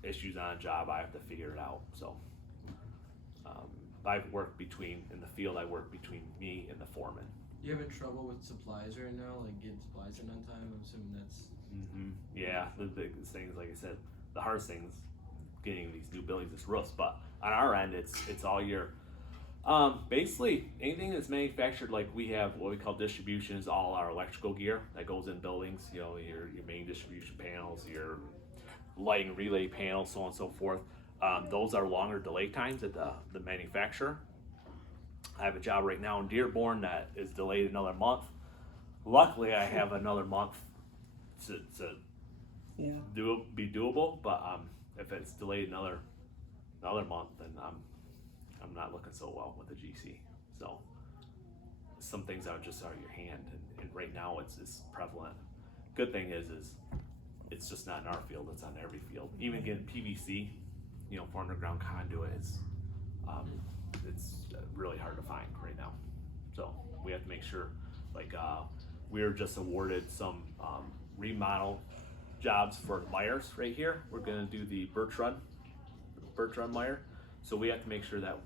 issues on a job, I have to figure it out. So I work in the field, I work between me and the foreman. You having trouble with supplies right now, like getting supplies in on time? I'm assuming that's. Yeah, the biggest things, like I said, the hardest things getting these new buildings is roofs. But on our end, it's all year. Basically anything that's manufactured, like we have what we call distribution, is all our electrical gear that goes in buildings. Your main distribution panels, your lighting relay panels, so on and so forth. Those are longer delay times at the manufacturer. I have a job right now in Dearborn that is delayed another month. Luckily, I have another month to be doable. But if it's delayed another month, then I'm not looking so well with the GC. So some things are just out of your hand, and right now it's prevalent. Good thing is it's just not in our field; it's on every field. Even getting PVC, for underground conduit is it's really hard to find right now. So we have to make sure, like we were just awarded some remodel jobs for Myers right here. We're gonna do the Birch Run Mire. So we have to make sure that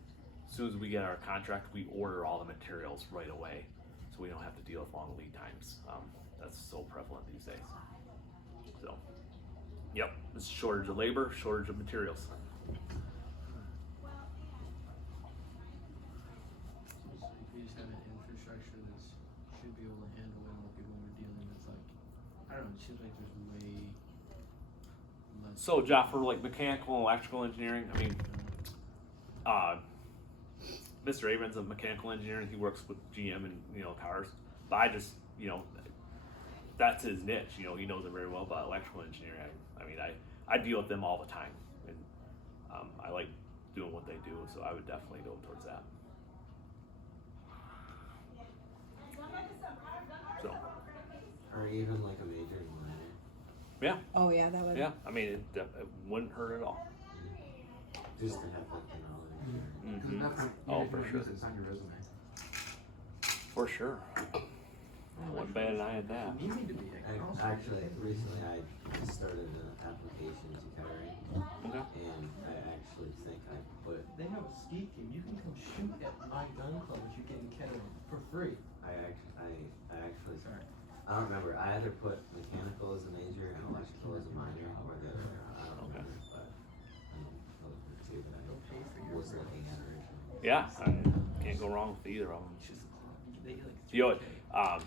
as soon as we get our contract, we order all the materials right away, so we don't have to deal with long lead times. That's so prevalent these days. So, yep, it's a shortage of labor, shortage of materials. We just have an infrastructure that should be able to handle what people are dealing with. Like, I don't know, it seems like there's way less. So, Jeff, for like mechanical and electrical engineering, I mean, Mr. Abrams of mechanical engineering, he works with GM and cars. But I just that's his niche. He knows it very well. But electrical engineering, I deal with them all the time, and I like doing what they do. So I would definitely go towards that. So. Or even like a major and minor. Yeah. Oh yeah, that would. Yeah. It wouldn't hurt at all. Just to have like the knowledge. Mm-hmm. Definitely, Oh, even for if you sure. use it, it's on your resume. for sure. I wouldn't bat an eye at that. You need to be. Actually, recently I started an application to Kettering, Okay. and I actually think I put, They have a ski team. You can come shoot at my gun club if you get in Kettering for free. I actually, Sorry. I don't remember, I either put mechanical as a major and electrical as a minor, or the other way around, I don't Okay. remember, but those were the two that They'll pay for I your was looking at originally. Yeah, I can't go wrong with either of them. It's just a club. They get like You know, 3K.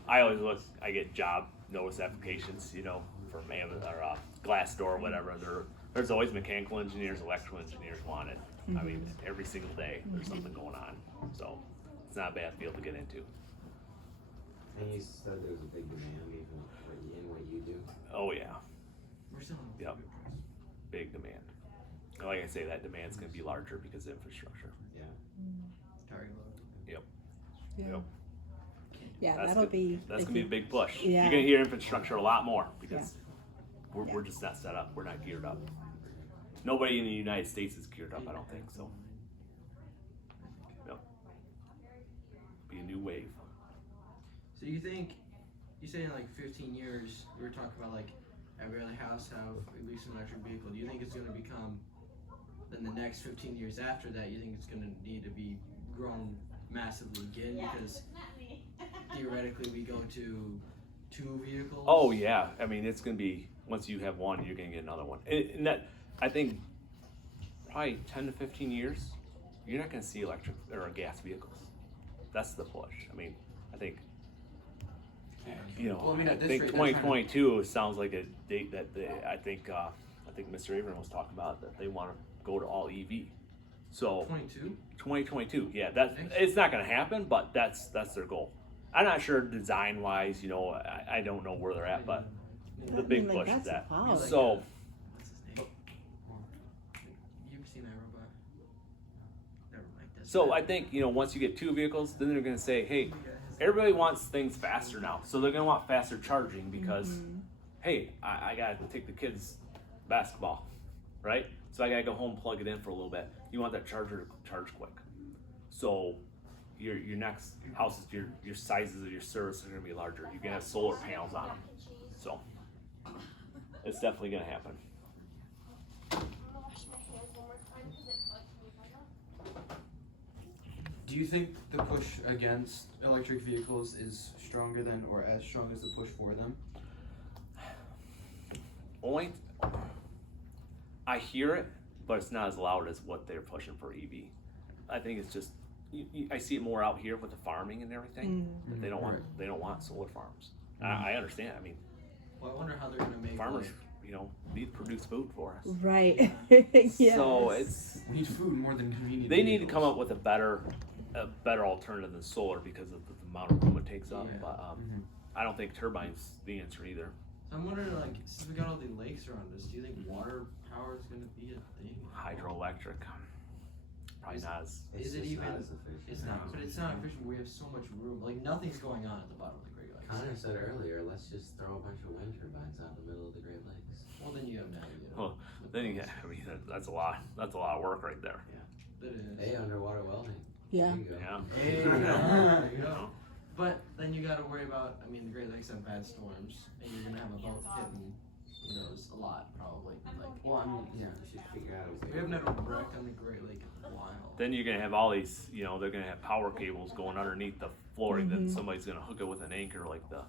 I always look. I get job notice applications, you know, from Amazon or Glassdoor or whatever. There's always mechanical engineers, electrical engineers wanted. I mean, every single day there's something going on. So it's not a bad field to get into. And you said there's a big demand even in what you do. Oh yeah, We're selling them for Yep. a good price. big demand. And like I say, that demand's going to be larger because of infrastructure. Yeah. Target load. Yeah. Yep. Yeah, That's that'll good. be. That's I gonna be a think- big push. Yeah. You're gonna hear infrastructure a lot more because Yeah. we're just not set up. We're not geared up. Nobody in the United States is geared up. I don't think so. Yep. Be a new wave. So you think, you say in like 15 years, we were talking about like every other house have at least an electric vehicle. Do you think it's going to become, then the next 15 years after that, you think it's going to need to be grown massively again? Because theoretically we go to 2 vehicles. Oh yeah. I mean, it's gonna be once you have one, you're gonna get another one. And that I think probably 10 to 15 years, you're not gonna see electric or gas vehicles. That's the push. I mean, I think. You know, Well, I mean, at this think rate, they're trying to- 2022 sounds like a date that I think Mr. Avram was talking about that they want to go to all EV. So 22? 2022, yeah, that it's not going to happen, but that's their goal. I'm not sure design wise, you know, I don't know where they're at, but I the big mean, like, push is that's that. wild. So What's his name? You've seen that robot? Never mind. That's so bad. I think, you know, once you get 2 vehicles, then they're going to say, hey, You got his- everybody wants things faster now, so they're going to want faster charging because, hey, I got to take the kids basketball, right? So I got to go home, plug it in for a little bit. You want that charger to charge quick. So your next houses, your sizes of your service are going to be larger. You're going to have solar panels on them. So it's definitely going to happen. Do you think the push against electric vehicles is stronger than or as strong as the push for them? Only I hear it, but it's not as loud as what they're pushing for EV. I think it's just I see it more out here with the farming and everything. That they don't want solar farms. I understand. I mean, Well, I wonder how they're gonna make farmers, like, you know, need to produce food for us. Right. Yes. So it's We need food more than we need. they need to vehicles. come up with a better alternative than solar because of the amount of room it takes up. Yeah. But I don't think turbines the answer either. So I'm wondering, like, since we got all the lakes around us, do you think water power is gonna be a thing? Hydroelectric, probably not as. It's Is it just even- not as efficient. It's not, but it's not efficient. We have so much room. Like nothing's going on at the bottom of the Great Lakes. Connor said earlier, let's just throw a bunch of wind turbines out in the middle of the Great Lakes. Well, then you have that. You know, Well, then you get. I mean, that's a lot. That's a lot of work right there. that is. Hey, underwater welding. Yeah. There you go. Yeah. Hey, there you go. But then you got to worry about. I mean, the Great Lakes have bad storms, and you're gonna have a boat hitting. You know, a lot probably. Like Well, I mean, yeah, we should figure out a way. we haven't had a wreck on the Great Lake in a while. Then you're gonna have all these, you know, they're gonna have power cables going underneath the flooring. Then somebody's gonna hook it with an anchor, like the,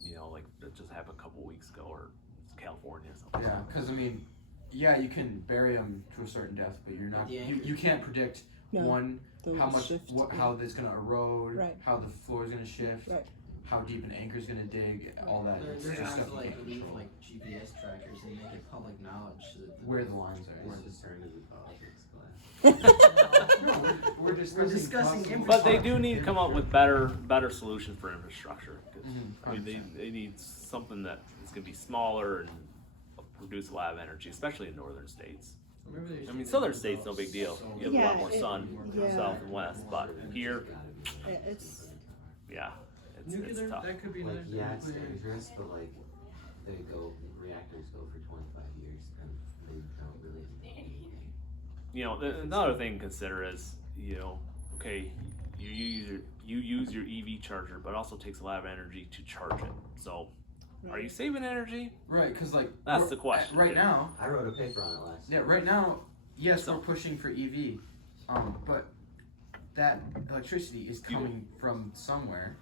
you know, like that just happened a couple weeks ago, or it's California or something. Yeah, because I mean, yeah, you can bury them to a certain depth, but you're not. the You can't predict No, one they'll how much shift, how it's gonna erode, Right. how the floor is gonna shift, Right. how deep an anchor's gonna dig, all that. They're It's gonna just have stuff to you like can't leave control. like GPS trackers and make it public knowledge so that Where the lines are. We're just turning to the politics class. We're discussing possible- But they do need to come up with better solutions for infrastructure. 'Cause, I mean, 100%. they need something that is gonna be smaller and produce a lot of energy, especially in northern states. Or maybe they I should mean, make southern it states no big deal. so- You have a lot more Yeah, sun, yeah. south and west, but here, It's yeah, it's Nuclear, tough. that could be another Like, thing. yeah, it's Nuclear- dangerous, but like, reactors go for 25 years and they don't really do anything. You know, another thing to consider is, you know, okay, you use your EV charger, but it also takes a lot of energy to charge it. So, are you saving energy? Right, because like That's we're- the question. Right now, I wrote a paper on it last yeah, right now, yes, we're pushing for EV, but that electricity is coming from somewhere.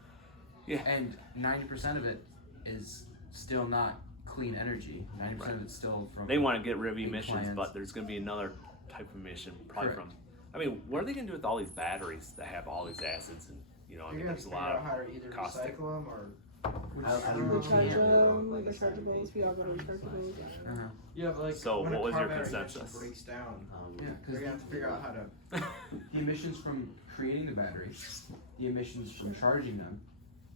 Yeah. And 90% of it is still not clean energy. 90% of it's still from. They want to get rid of big emissions, plants. but there's going to be another type of emission, probably Correct. from. I mean, what are they going to do with all these batteries that have all these acids and I mean, You're gonna there's a figure lot out of how to either caustic. recycle them or. I think Recharge we can't do wrong, them, like I said, rechargeables, we all go to rechargeables. Uh-huh. Yeah, but like So, when what a was car your battery consensus? actually breaks down, Yeah, you're because gonna have to figure out how to. the emissions from creating the battery, the emissions from charging them,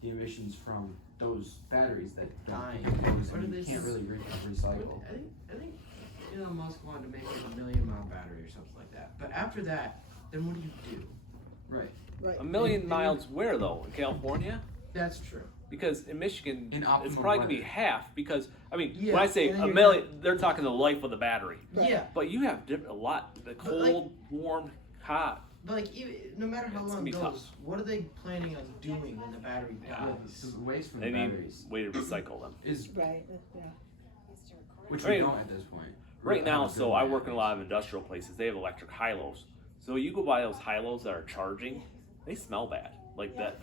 the emissions from those batteries that don't Dying. decompose What and are you they can't s- really recycle. I think Elon Musk wanted to make like a 1,000,000-mile battery or something like that. But after that, then what do you do? Right. Right. A million miles where though? In California? That's true. Because in Michigan, In it's optimal probably going to be weather. half. Because I mean, Yeah, when I say and then a you're million, they're talking the life of the battery. Right. Yeah, But you have a lot. The But, like- cold, warm, hot. but like even, no matter how It's long gonna it be goes, tough. what are they planning on doing when the battery Yeah, dies? the waste from They the need batteries way to recycle them. is Right. Yeah. which Right. we don't at this point. Right We now, don't so build I work in a batteries. lot of industrial places. They have electric high-lows. So you go by those high-lows that are charging, they smell bad. Like that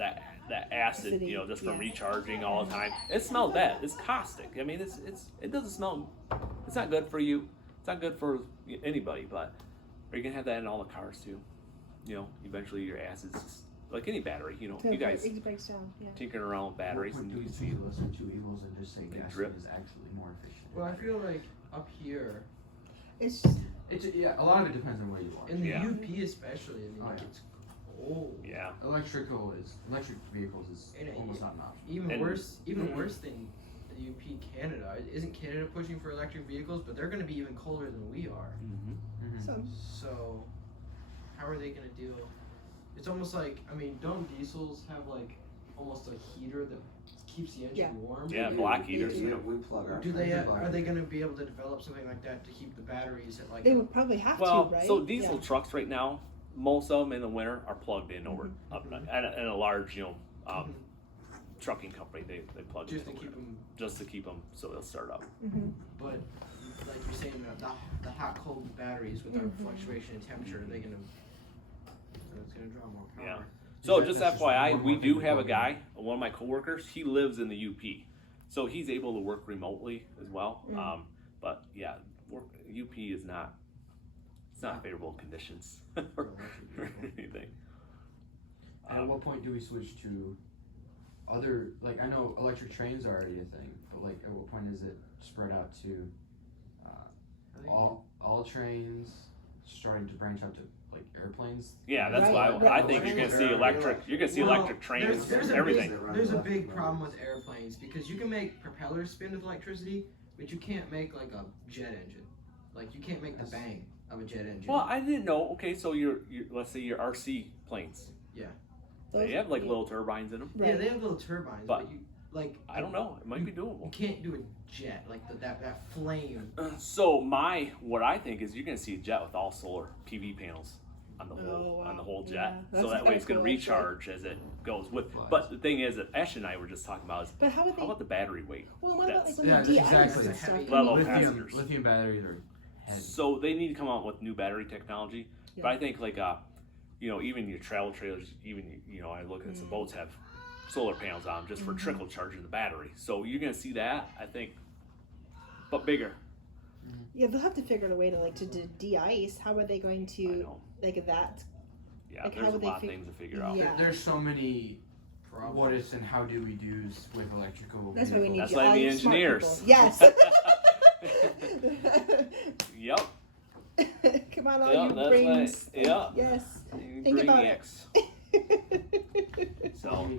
acid, just from Yeah. recharging all the time. It smells bad. It's caustic. I mean, it doesn't smell. It's not good for you. It's not good for anybody. But are you gonna have that in all the cars too? Eventually your acids, like any battery. You guys It breaks down. Yeah. tinkering around with batteries, What and do you we can see see. the lesser two evils and just say They gasoline drip. is actually more efficient? Well, I feel like up here It's just It's a lot of it depends on where you are. in the Yeah. UP especially. I mean, Oh, like yeah. it's cold. Yeah. Electric vehicles is And it- almost not an option. Even And- worse than the UP, Canada. Isn't Canada pushing for electric vehicles? But they're going to be even colder than we are. Mm-hmm. some. So, how are they going to deal? It's almost like, I mean, don't diesels have like almost a heater that keeps the engine Yeah. warm? Yeah, We- black we- heaters. We plug our. Do they? Engine block. Are they going to be able to develop something like that to keep the batteries at like? They would probably have Well, to, right? so diesel Yeah. trucks right now, most of them in the winter are plugged in over Mm-hmm. up and a large, trucking company. They plug just to in keep them. just to keep them so they'll start up. Mhm. But like you're saying, the hot cold batteries with our Mhm. fluctuation in temperature, they're gonna. It's gonna draw more power. Yeah. So that- just that's just FYI, one we more do thing to have a plug in. guy, one of my coworkers. He lives in the UP, so he's able to work remotely as well. Mm. But yeah, UP is not. It's not favorable conditions or anything. And at what point do we switch to other, like, I know electric trains are already a thing, but like, at what point is it spread out to I think all trains, starting to branch out to like airplanes? Yeah, that's Right, why I right. think you're gonna see Well, electric. You're gonna see well, electric trains, there's a everything. big- There's a Runs big off problem with airplanes because you can make propellers spin with electricity, but you can't make like a jet engine. Like you can't make the That's- bang of a jet engine. Well, I didn't know. Okay, so your let's say your RC planes. They Those- have like little turbines in them. yeah, Right. they have little turbines, But- but you like I don't know. It might be you doable. can't do a jet like that flame. So what I think is you're gonna see a jet with all solar PV panels on the whole wow. jet. Yeah, So that's that way kinda it's gonna cool, actually. recharge as it goes with. But the thing is that Ash and I were just talking about is But how would how they? about the battery weight? Well, what about that's- like when Yeah, the DI exactly. and stuff? I mean, Level lithium, passengers. lithium batteries are heavy. So they need to come out with new battery technology. But Yeah. I think like even your travel trailers, even I look at some boats have solar panels on 'em just for trickle charging the battery. So you're gonna see that, I think, but bigger. Yeah, they'll have to figure out a way to like to de-ice. How are they going I to know. like that? Yeah, Like, how there's a would they lot of fig- things to figure out. Yeah. There's so many Problem. what ifs and how do we do's with electrical That's why we need That's you, why all the you smart engineers. people. Yes. Yep. Come on, all Yeah, you that's brains. right. Yeah. Yes. You Think about brainiacs.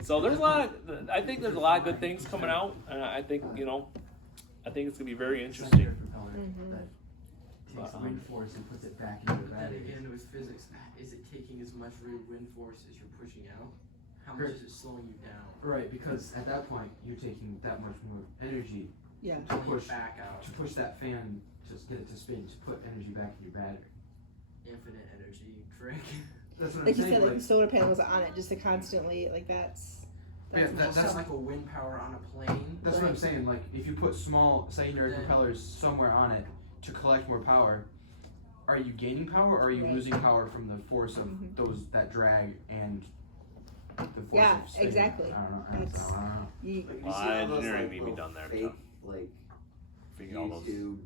So there's a lot of, I think there's a lot of good things coming out, and I think I think it's gonna be very interesting. Mhm. that takes the But, wind force and puts it back into the But then battery. again, with physics, is it taking as much wind force as you're pushing out? How much Correct. is it slowing you down? Right, because at that point you're taking that much more energy Yeah. to Pulling push it back out. to push that fan, just get it to spin, to put energy back in your battery. Infinite energy, Craig. That's what like I'm you saying. said, like the solar panels on it, just to constantly like that's Yeah, That's that's like a wind power on a plane. That's what I'm saying. Like, if you put small secondary Then- propellers somewhere on it to collect more power, are you gaining power or are you Right. losing power from the force of that drag and the force Yeah, of spinning? exactly. I don't know. That's- I don't know. you, Like, you Well, see all those, engineering like, need to be little done there, fake, Chuck. like Figure all those YouTube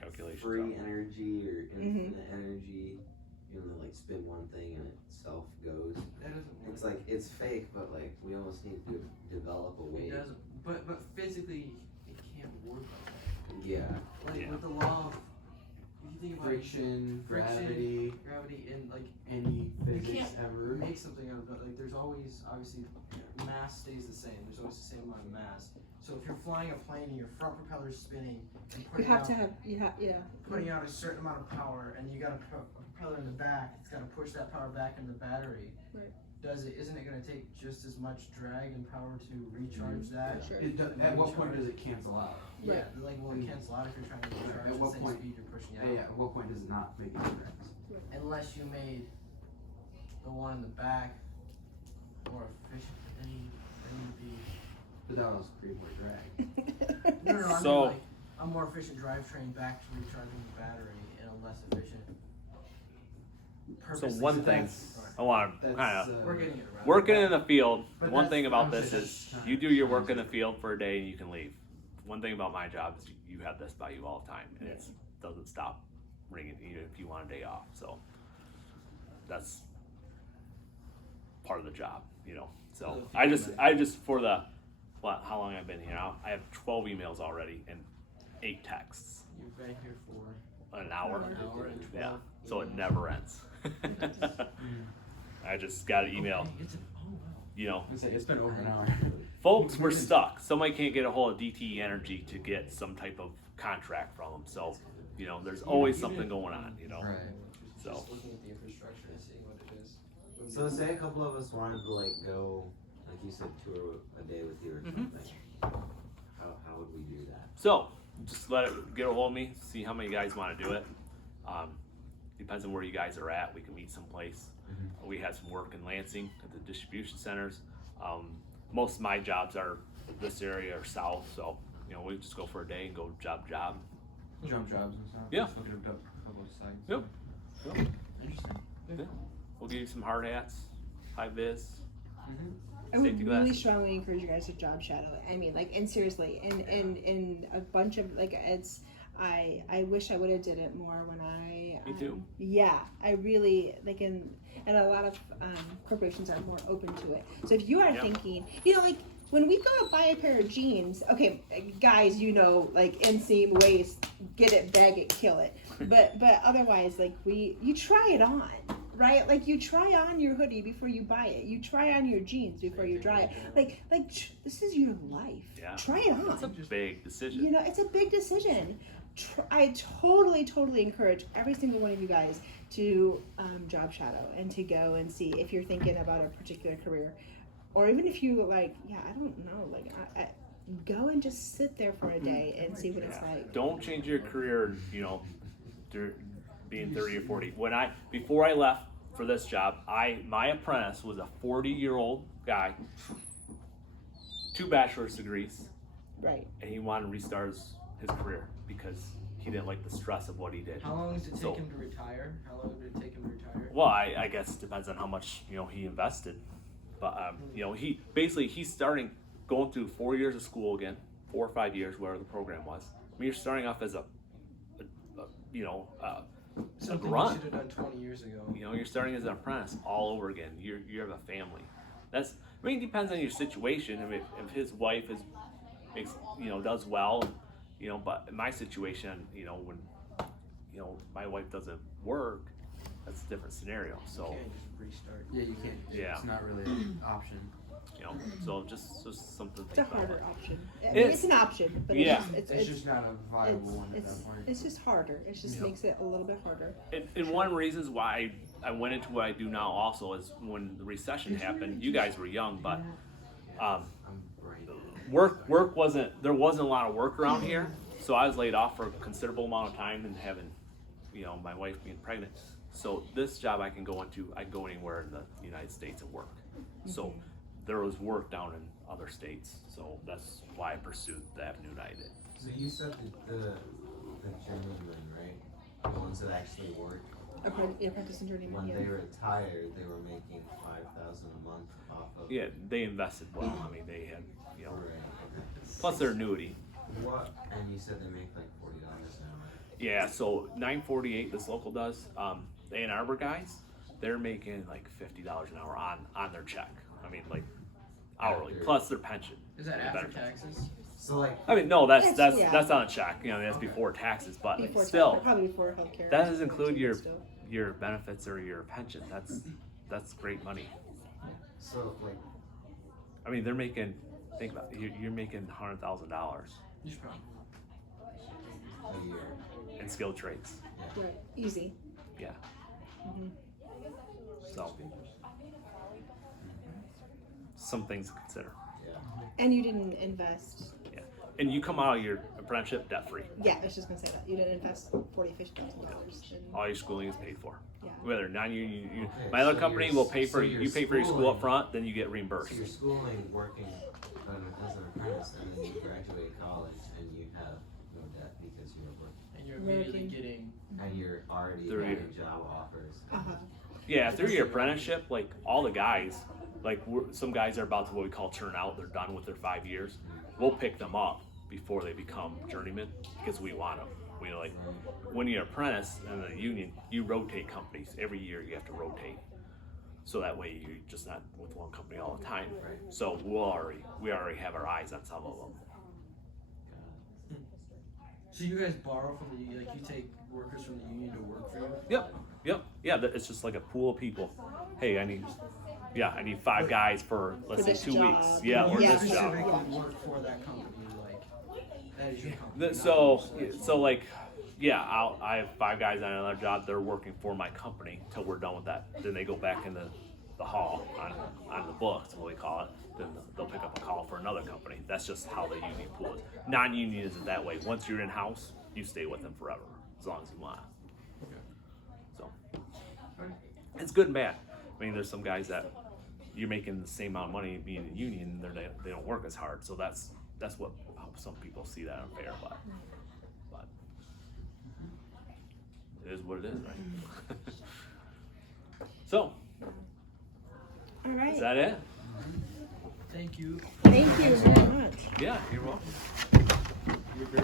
calculations free out. energy or Mm-hmm. infinite energy. You know, they like spin one thing and it self goes. That doesn't work. It's like it's fake, but like we almost need to develop a way. It doesn't. But physically, it can't work like that. Yeah. Like Yeah. with the law of, if you think about Friction, Friction. gravity, gravity and like any physics can't ever. make something out of it. Like there's always obviously mass stays the same. There's always the same amount of mass. So if you're flying a plane and your front propeller is spinning and you putting have out to have putting out a certain amount of power, and you got a propeller in the back, it's got to push that power back in the battery. Right. Isn't it going to take just as much drag and power to recharge that? Sure. At what point does it cancel out? Yeah, like will it cancel out if you're trying to recharge At the what same point- speed you're pushing out? Yeah, at what point does it not make a difference? Unless you made the one in the back more efficient, then you'd be. But that would also create more drag. No, I mean So- like a more efficient drivetrain back to recharging the battery in a less efficient. So purposely one set thing car. I want to That's, kind of We're getting it around. working in the field. But One that's- thing about I'm this saying is that's you not- do your work in the field for a day and you can leave. One thing about my job is you have this by you all the time, and it doesn't stop ringing even if you want a day off. So that's part of the job, you know. So I just for the how long I've been here now, I have 12 emails already and 8 texts. You've been here for An hour. an hour and 12. Yeah. So it never ends. I just got an email, Okay, it's oh wow. you know, I say it's been over an hour. folks, we're stuck. Somebody can't get a hold of DTE Energy to get some type of contract from them. So, you know, there's always something going on, you know. Right. Just So. looking at the infrastructure and seeing what it is. So say a couple of us wanted to like go, like you said, tour a day with you or Mhm. something. How would we do that? So, just get a hold of me, see how many guys want to do it. Depends on where you guys are at. We can meet someplace. We have some work in Lansing at the distribution centers. Most of my jobs are this area or south, so you know we just go for a day and go job. Jump jobs and stuff. Yeah. Just looking at a couple of sites. Yep. Interesting. We'll give you some hard hats, high vis. I would Safety really glasses. strongly encourage you guys to job shadow. I mean, like, and seriously, and a bunch of like, it's. I wish I would have did it more when I. Me too. Yeah, I really like, and a lot of corporations are more open to it. So if you are Yeah. thinking, you know, like when we go to buy a pair of jeans, okay, guys, you know, like inseam waist, get it, bag it, kill it. But otherwise, like you try it on. Right, like you try on your hoodie before you buy it. You try on your jeans before you dry it. Like this is your life. Yeah. Try it on. It's a big decision. You know, it's a big decision. I totally encourage every single one of you guys to job shadow and to go and see if you're thinking about a particular career, or even if you like, yeah, I don't know, like I go and just sit there for a day and see what it's like. Don't change your career, you know, being 30 or 40. Before I left for this job, my apprentice was a 40-year-old guy, 2 bachelor's degrees, Right. and he wanted to restart his career because he didn't like the stress of what he did. How long does it take So- him to retire? How long did it take him to retire? Well, I guess it depends on how much he invested, but he's starting going through 4 years of school again, 4 or 5 years, whatever the program was. I mean, you're starting off as a Something grunt. you should have done 20 years ago. You're starting as an apprentice all over again. You have a family. It depends on your situation. I mean, if his wife does well, but in my situation, when my wife doesn't work, that's a different scenario. You So, can't just restart. Yeah, you can't. Yeah. It's not really an option. so just something to It's a think about. harder option. I mean, It's- it's an option, but yeah. it's It's just not a viable one at it's, that point. it's just harder. It just Yeah. makes it a little bit harder. And one of the reasons why I went into what I do now also is when the recession happened. You guys were young, but I'm brain. work wasn't a lot of work around here, so I was laid off for a considerable amount of time and having my wife being pregnant. So this job I can go anywhere in the United States and work. So there was work down in other states, so that's why I pursued the avenue that I did. So you said that the journeymen, right? The ones that actually work. Apprentice and journeyman. When Yeah. they retired, they were making $5,000 a month off of. Yeah, they invested well. I mean, they had, you know, Right. Okay. plus their annuity. What? And you said they make like $40 an hour. Yeah, so 948 this local does. The Ann Arbor guys, they're making like $50 an hour on their check. I mean, like hourly plus their pension. Is that Their after benefits. taxes? So like, I mean, no, that's Yeah. that's on a check. You know, that's before taxes, but Before still, probably before healthcare. that doesn't include your Still. your benefits or your pension. That's great money. so like, I mean, they're making. Think about it, you're making $100,000 You should probably. a year. in skilled trades. Right. Easy. Yeah. Mhm. So some things to consider. Yeah. And you didn't invest. Yeah, and you come out of your apprenticeship debt free. Yeah, I was just gonna say that you didn't invest $50,000 in. All your schooling is paid for. Yeah. Whether non-union, Okay, my other so company your- will pay so for your you pay for your school schooling- up front, then you get reimbursed. So you're schooling, working as an apprentice, and then you graduate college and you have no debt because you're working, And you're immediately Working. getting. and you're already Through getting job offers. Uh-huh. Yeah, through your apprenticeship, like all the guys, like some guys are about to what we call turn out. They're done with their 5 years. We'll pick them up before they become journeymen because we want them. We like when you're an apprentice in the union, you rotate companies every year. You have to rotate, so that way you're just not with one company all the time. Right. So we already have our eyes on some of them. So you guys borrow from the union, like you take workers from the union to work for you? Yep. Yeah. It's just like a pool of people. Hey, I need 5 guys for let's say this 2 job. weeks. Yeah, or You this job. specifically work for that company, like that is your company. not So like, yeah, I have 5 guys on another job. They're working for my company till we're done with that. Then they go back in the hall on the books, what we call it. Then they'll pick up a call for another company. That's just how the union pool is. Non-union isn't that way. Once you're in house, you stay with them forever, as long as you want. So it's good and bad. I mean, there's some guys that you're making the same amount of money being in a union, and they don't work as hard. So that's what how some people see that unfair, but it is what it is, right? So All right. is that it? Thank you. Thank you very much. Yeah, you're welcome. You're very